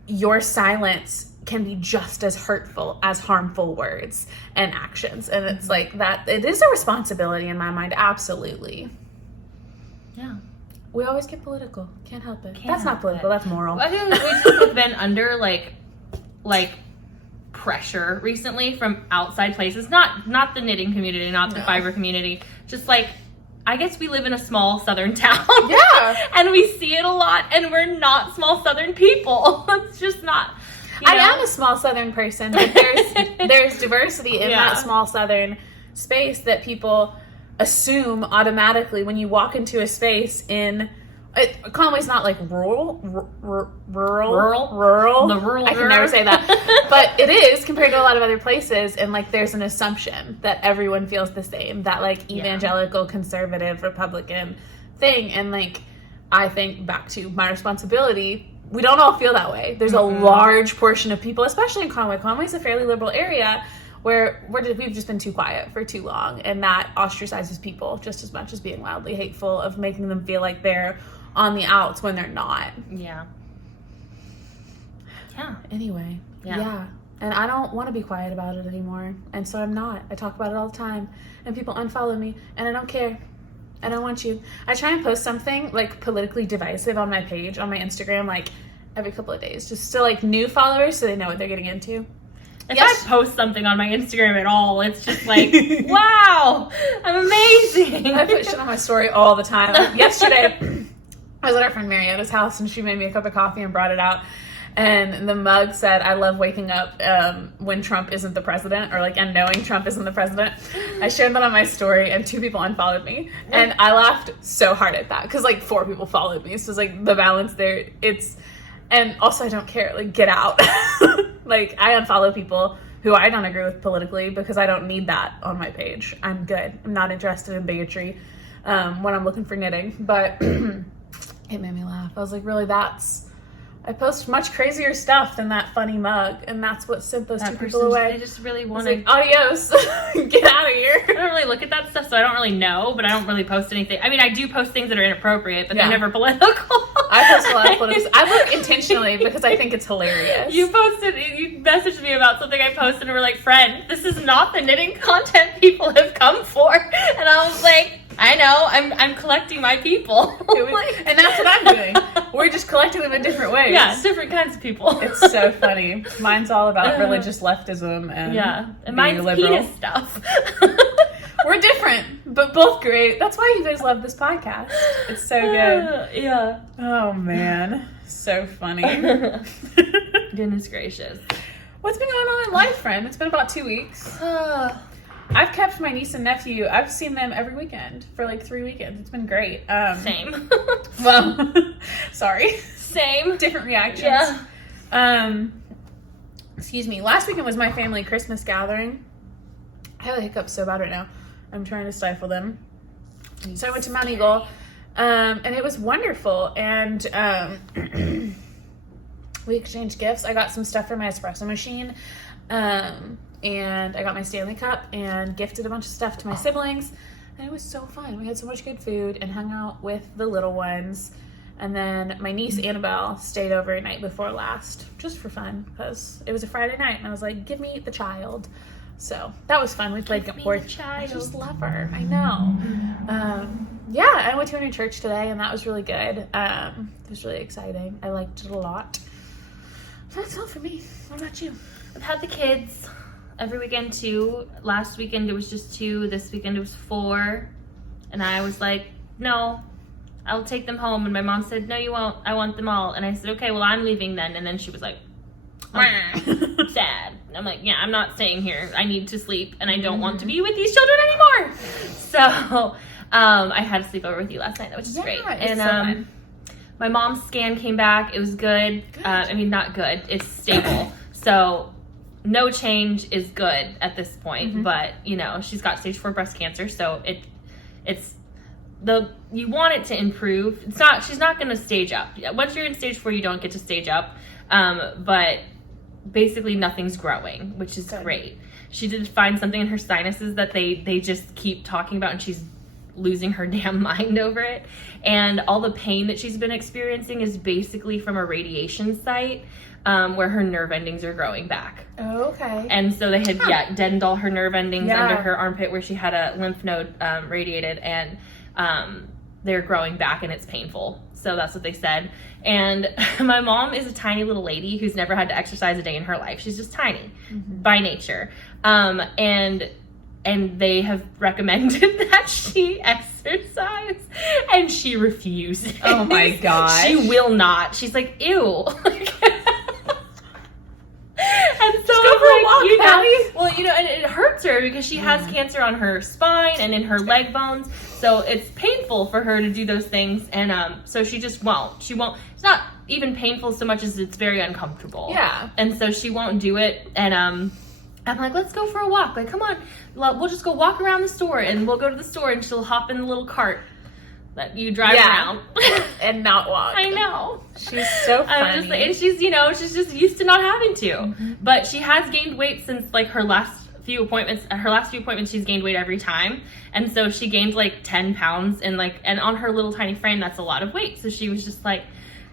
your silence can be just as hurtful as harmful words and actions. And it's like that, it is a responsibility in my mind, absolutely. Yeah. We always get political. Can't help it. That's not political, that's moral. I think we just have been under like pressure recently from outside places, not the knitting community, not the fiber community, just like, I guess we live in a small southern town. Yeah. And we see it a lot, and we're not small southern people. It's just not. I am a small southern person, but there's diversity in that small southern space that people assume automatically when you walk into a space in Conway's not like rural. The rural. I can never say that, but it is compared to a lot of other places. And like, there's an assumption that everyone feels the same, that like evangelical, conservative, Republican thing. And like, I think back to my responsibility. We don't all feel that way. There's a large portion of people, especially in Conway. Conway's a fairly liberal area where we've just been too quiet for too long, and that ostracizes people just as much as being loudly hateful, of making them feel like they're on the outs when they're not. Yeah. Anyway. Yeah. And I don't want to be quiet about it anymore. And so I'm not. I talk about it all the time. And people unfollow me. And I don't care. I don't want you. I try and post something like politically divisive on my page, on my Instagram, like every couple of days. Just to like new followers so they know what they're getting into. If I post something on my Instagram at all, it's just like, wow, I'm amazing. I put shit on my story all the time. Like yesterday, I was at our friend Marietta's house and she made me a cup of coffee and brought it out. And the mug said, I love waking up when Trump isn't the president, or like, and knowing Trump isn't the president. I shared that on my story and 2 people unfollowed me. And I laughed so hard at that because like 4 people followed me. So it's like the balance there. And also I don't care, like get out. Like I unfollow people who I don't agree with politically because I don't need that on my page. I'm good. I'm not interested in bigotry when I'm looking for knitting. But it made me laugh. I was like, really, I post much crazier stuff than that funny mug, and that's what sent those 2 people away. I just really wanted... like, adios. Get out of here. I don't really look at that stuff, so I don't really know, but I don't really post anything. I mean, I do post things that are inappropriate, but they're never political. I post a lot of political. I look intentionally because I think it's hilarious. You messaged me about something I posted, and were like, friend, this is not the knitting content people have come for. And I was like... I know. I'm collecting my people. And that's what I'm doing. We're just collecting them in different ways. Yeah, different kinds of people. It's so funny. Mine's all about religious leftism and mine's liberal. penis stuff. We're different, but both great. That's why you guys love this podcast. It's so good. Yeah. Oh man, so funny. Goodness gracious. What's been going on in life, friend? It's been about 2 weeks. I've kept my niece and nephew. I've seen them every weekend for like 3 weekends. It's been great. Same. Well, sorry. Same. Different reactions. Yeah. Excuse me. Last weekend was my family Christmas gathering. I have a hiccup so bad right now. I'm trying to stifle them. So I went to Mount Eagle, and it was wonderful. And we exchanged gifts. I got some stuff for my espresso machine, and I got my Stanley Cup and gifted a bunch of stuff to my siblings. And it was so fun. We had so much good food and hung out with the little ones. And then my niece Annabelle stayed over night before last, just for fun, because it was a Friday night, and I was like, "Give me the child." So that was fun. We played Porch. I just love her. I know. Yeah, I went to a new church today, and that was really good. It was really exciting. I liked it a lot. That's all for me. What about you? I've had the kids every weekend too. Last weekend it was just 2. This weekend it was 4. And I was like, no, I'll take them home. And my mom said, no, you won't. I want them all. And I said, okay, well, I'm leaving then. And then she was like, I'm sad. And I'm like, yeah, I'm not staying here. I need to sleep. And I don't want to be with these children anymore. So I had to sleep over with you last night, which is great. And so my mom's scan came back. It was good. I mean, not good. It's stable. So no change is good at this point. But, you know, she's got stage 4 breast cancer. So you want it to improve. She's not going to stage up. Once you're in stage 4, you don't get to stage up. But basically nothing's growing, which is great. She did find something in her sinuses that they just keep talking about, and she's losing her damn mind over it. And all the pain that she's been experiencing is basically from a radiation site where her nerve endings are growing back. Oh, okay. And so they had deadened all her nerve endings under her armpit where she had a lymph node radiated, and they're growing back, and it's painful. So that's what they said. And my mom is a tiny little lady who's never had to exercise a day in her life. She's just tiny by nature. And they have recommended that she exercise, and she refuses. Oh my gosh. She will not. She's like, ew. And so and it hurts her because she has cancer on her spine and in her leg bones. So it's painful for her to do those things. And so she just won't. She won't. It's not even painful so much as it's very uncomfortable. Yeah. And so she won't do it. And I'm like, let's go for a walk. Like, come on. We'll just go walk around the store, and we'll go to the store, and she'll hop in the little cart that you drive around. And not walk. I know. She's so funny. And she's just used to not having to. But she has gained weight since like her last few appointments. She's gained weight every time. And so she gained like 10 pounds and on her little tiny frame, that's a lot of weight. So she was just like,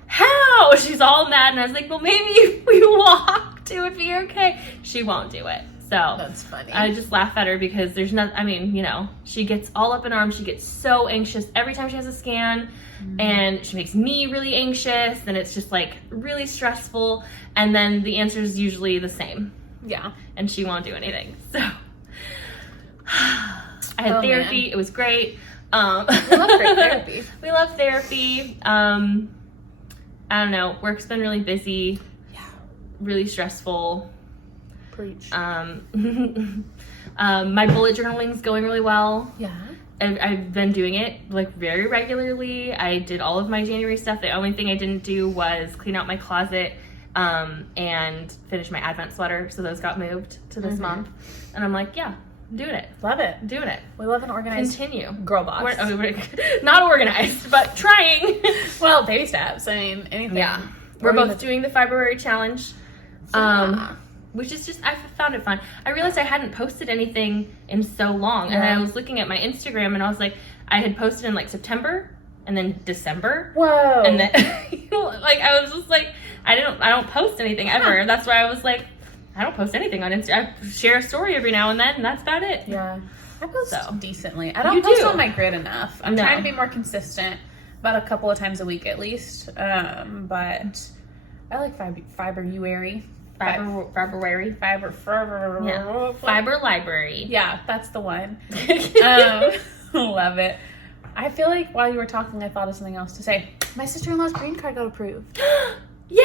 how? She's all mad. And I was like, well, maybe if we walked, it would be okay. She won't do it. So that's funny. I just laugh at her because there's she gets all up in arms. She gets so anxious every time she has a scan, and she makes me really anxious, and it's just like really stressful. And then the answer is usually the same. Yeah. And she won't do anything. So I had therapy. Man. It was great. We love great therapy. We love therapy. I don't know. Work's been really busy. Yeah. Really stressful. Preach. My bullet journaling's going really well. Yeah. I've been doing it like very regularly. I did all of my January stuff. The only thing I didn't do was clean out my closet and finish my Advent sweater. So those got moved to this month. And I'm like, yeah, I'm doing it. Love it. I'm doing it. We love an organized girl boss. We're not organized, but trying. Well, baby steps. I mean, anything. Yeah. We're both doing the February challenge. Which is just, I found it fun. I realized I hadn't posted anything in so long. And I was looking at my Instagram, and I was like, I had posted in like September and then December. Whoa. And then like, I was just like, I don't post anything ever. That's why I was like, I don't post anything on Instagram. I share a story every now and then, and that's about it. Yeah. I post decently. I don't post on my grid enough. I'm trying to be more consistent, about a couple of times a week at least. But I like Fiber-uary. Fiber library. Yeah, that's the one. Love it. I feel like while you were talking, I thought of something else to say. My sister-in-law's green card got approved. Yay, yo!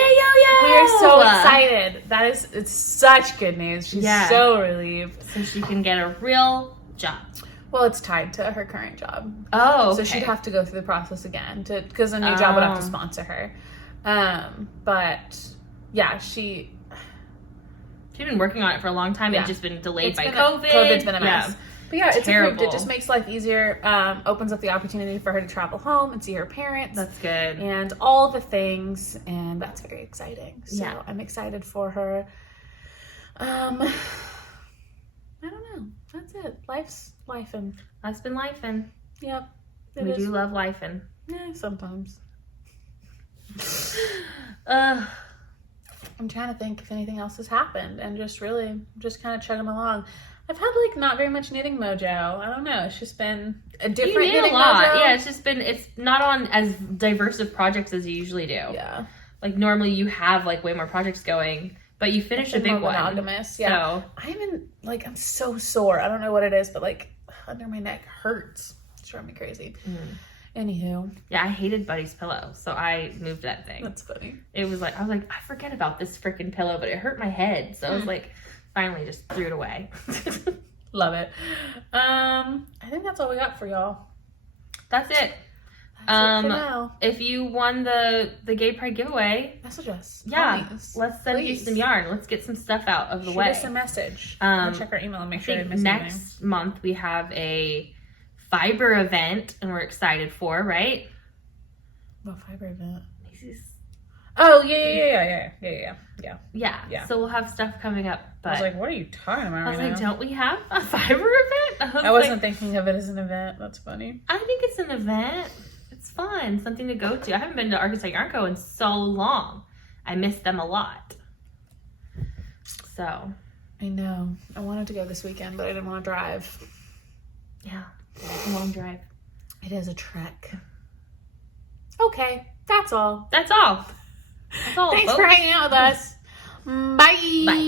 We are so excited. It's such good news. She's so relieved. So she can get a real job. Well, it's tied to her current job. Oh, okay. So she'd have to go through the process again because a new job would have to sponsor her. But yeah, she's been working on it for a long time and just been delayed by COVID. COVID's been a mess. Yeah. But yeah, it's terrible. It just makes life easier. Opens up the opportunity for her to travel home and see her parents. That's good. And all the things, and that's very exciting. So I'm excited for her. I don't know. That's it. Life's lifing. Life's been lifing. Yep. We do love lifing. Yeah, sometimes. I'm trying to think if anything else has happened and just kind of chugging along. I've had like not very much knitting mojo. I don't know. It's just been a different knitting mojo. Yeah, it's not on as diverse of projects as you usually do. Yeah. Like normally you have like way more projects going, but you finish a big one. Monogamous. Yeah. So. I'm so sore. I don't know what it is, but like under my neck hurts. It's driving me crazy. Anywho. Yeah, I hated Buddy's pillow, so I moved that thing. That's funny. I was like, I forget about this freaking pillow, but it hurt my head. So I was like, finally just threw it away. Love it. I think that's all we got for y'all. That's it. That's it for now. If you won the Gay Pride giveaway, message us. Yeah, please. let's send you some yarn. Let's get some stuff out of the way. Shoot us a message. I'll check our email and make sure I didn't miss anything. Next month we have a fiber event, and we're excited for, right? What fiber event? Macy's. Oh yeah. So we'll have stuff coming up. But I was like, what are you talking about? I was like, don't we have a fiber event? I wasn't thinking of it as an event. That's funny. I think it's an event. It's fun, something to go to. I haven't been to Arkansas Yarn Co in so long. I miss them a lot. So I know. I wanted to go this weekend, but I didn't want to drive. Yeah. A long drive. It is a trek. Okay, that's all. That's all. Thanks for hanging out with us. Bye. Bye.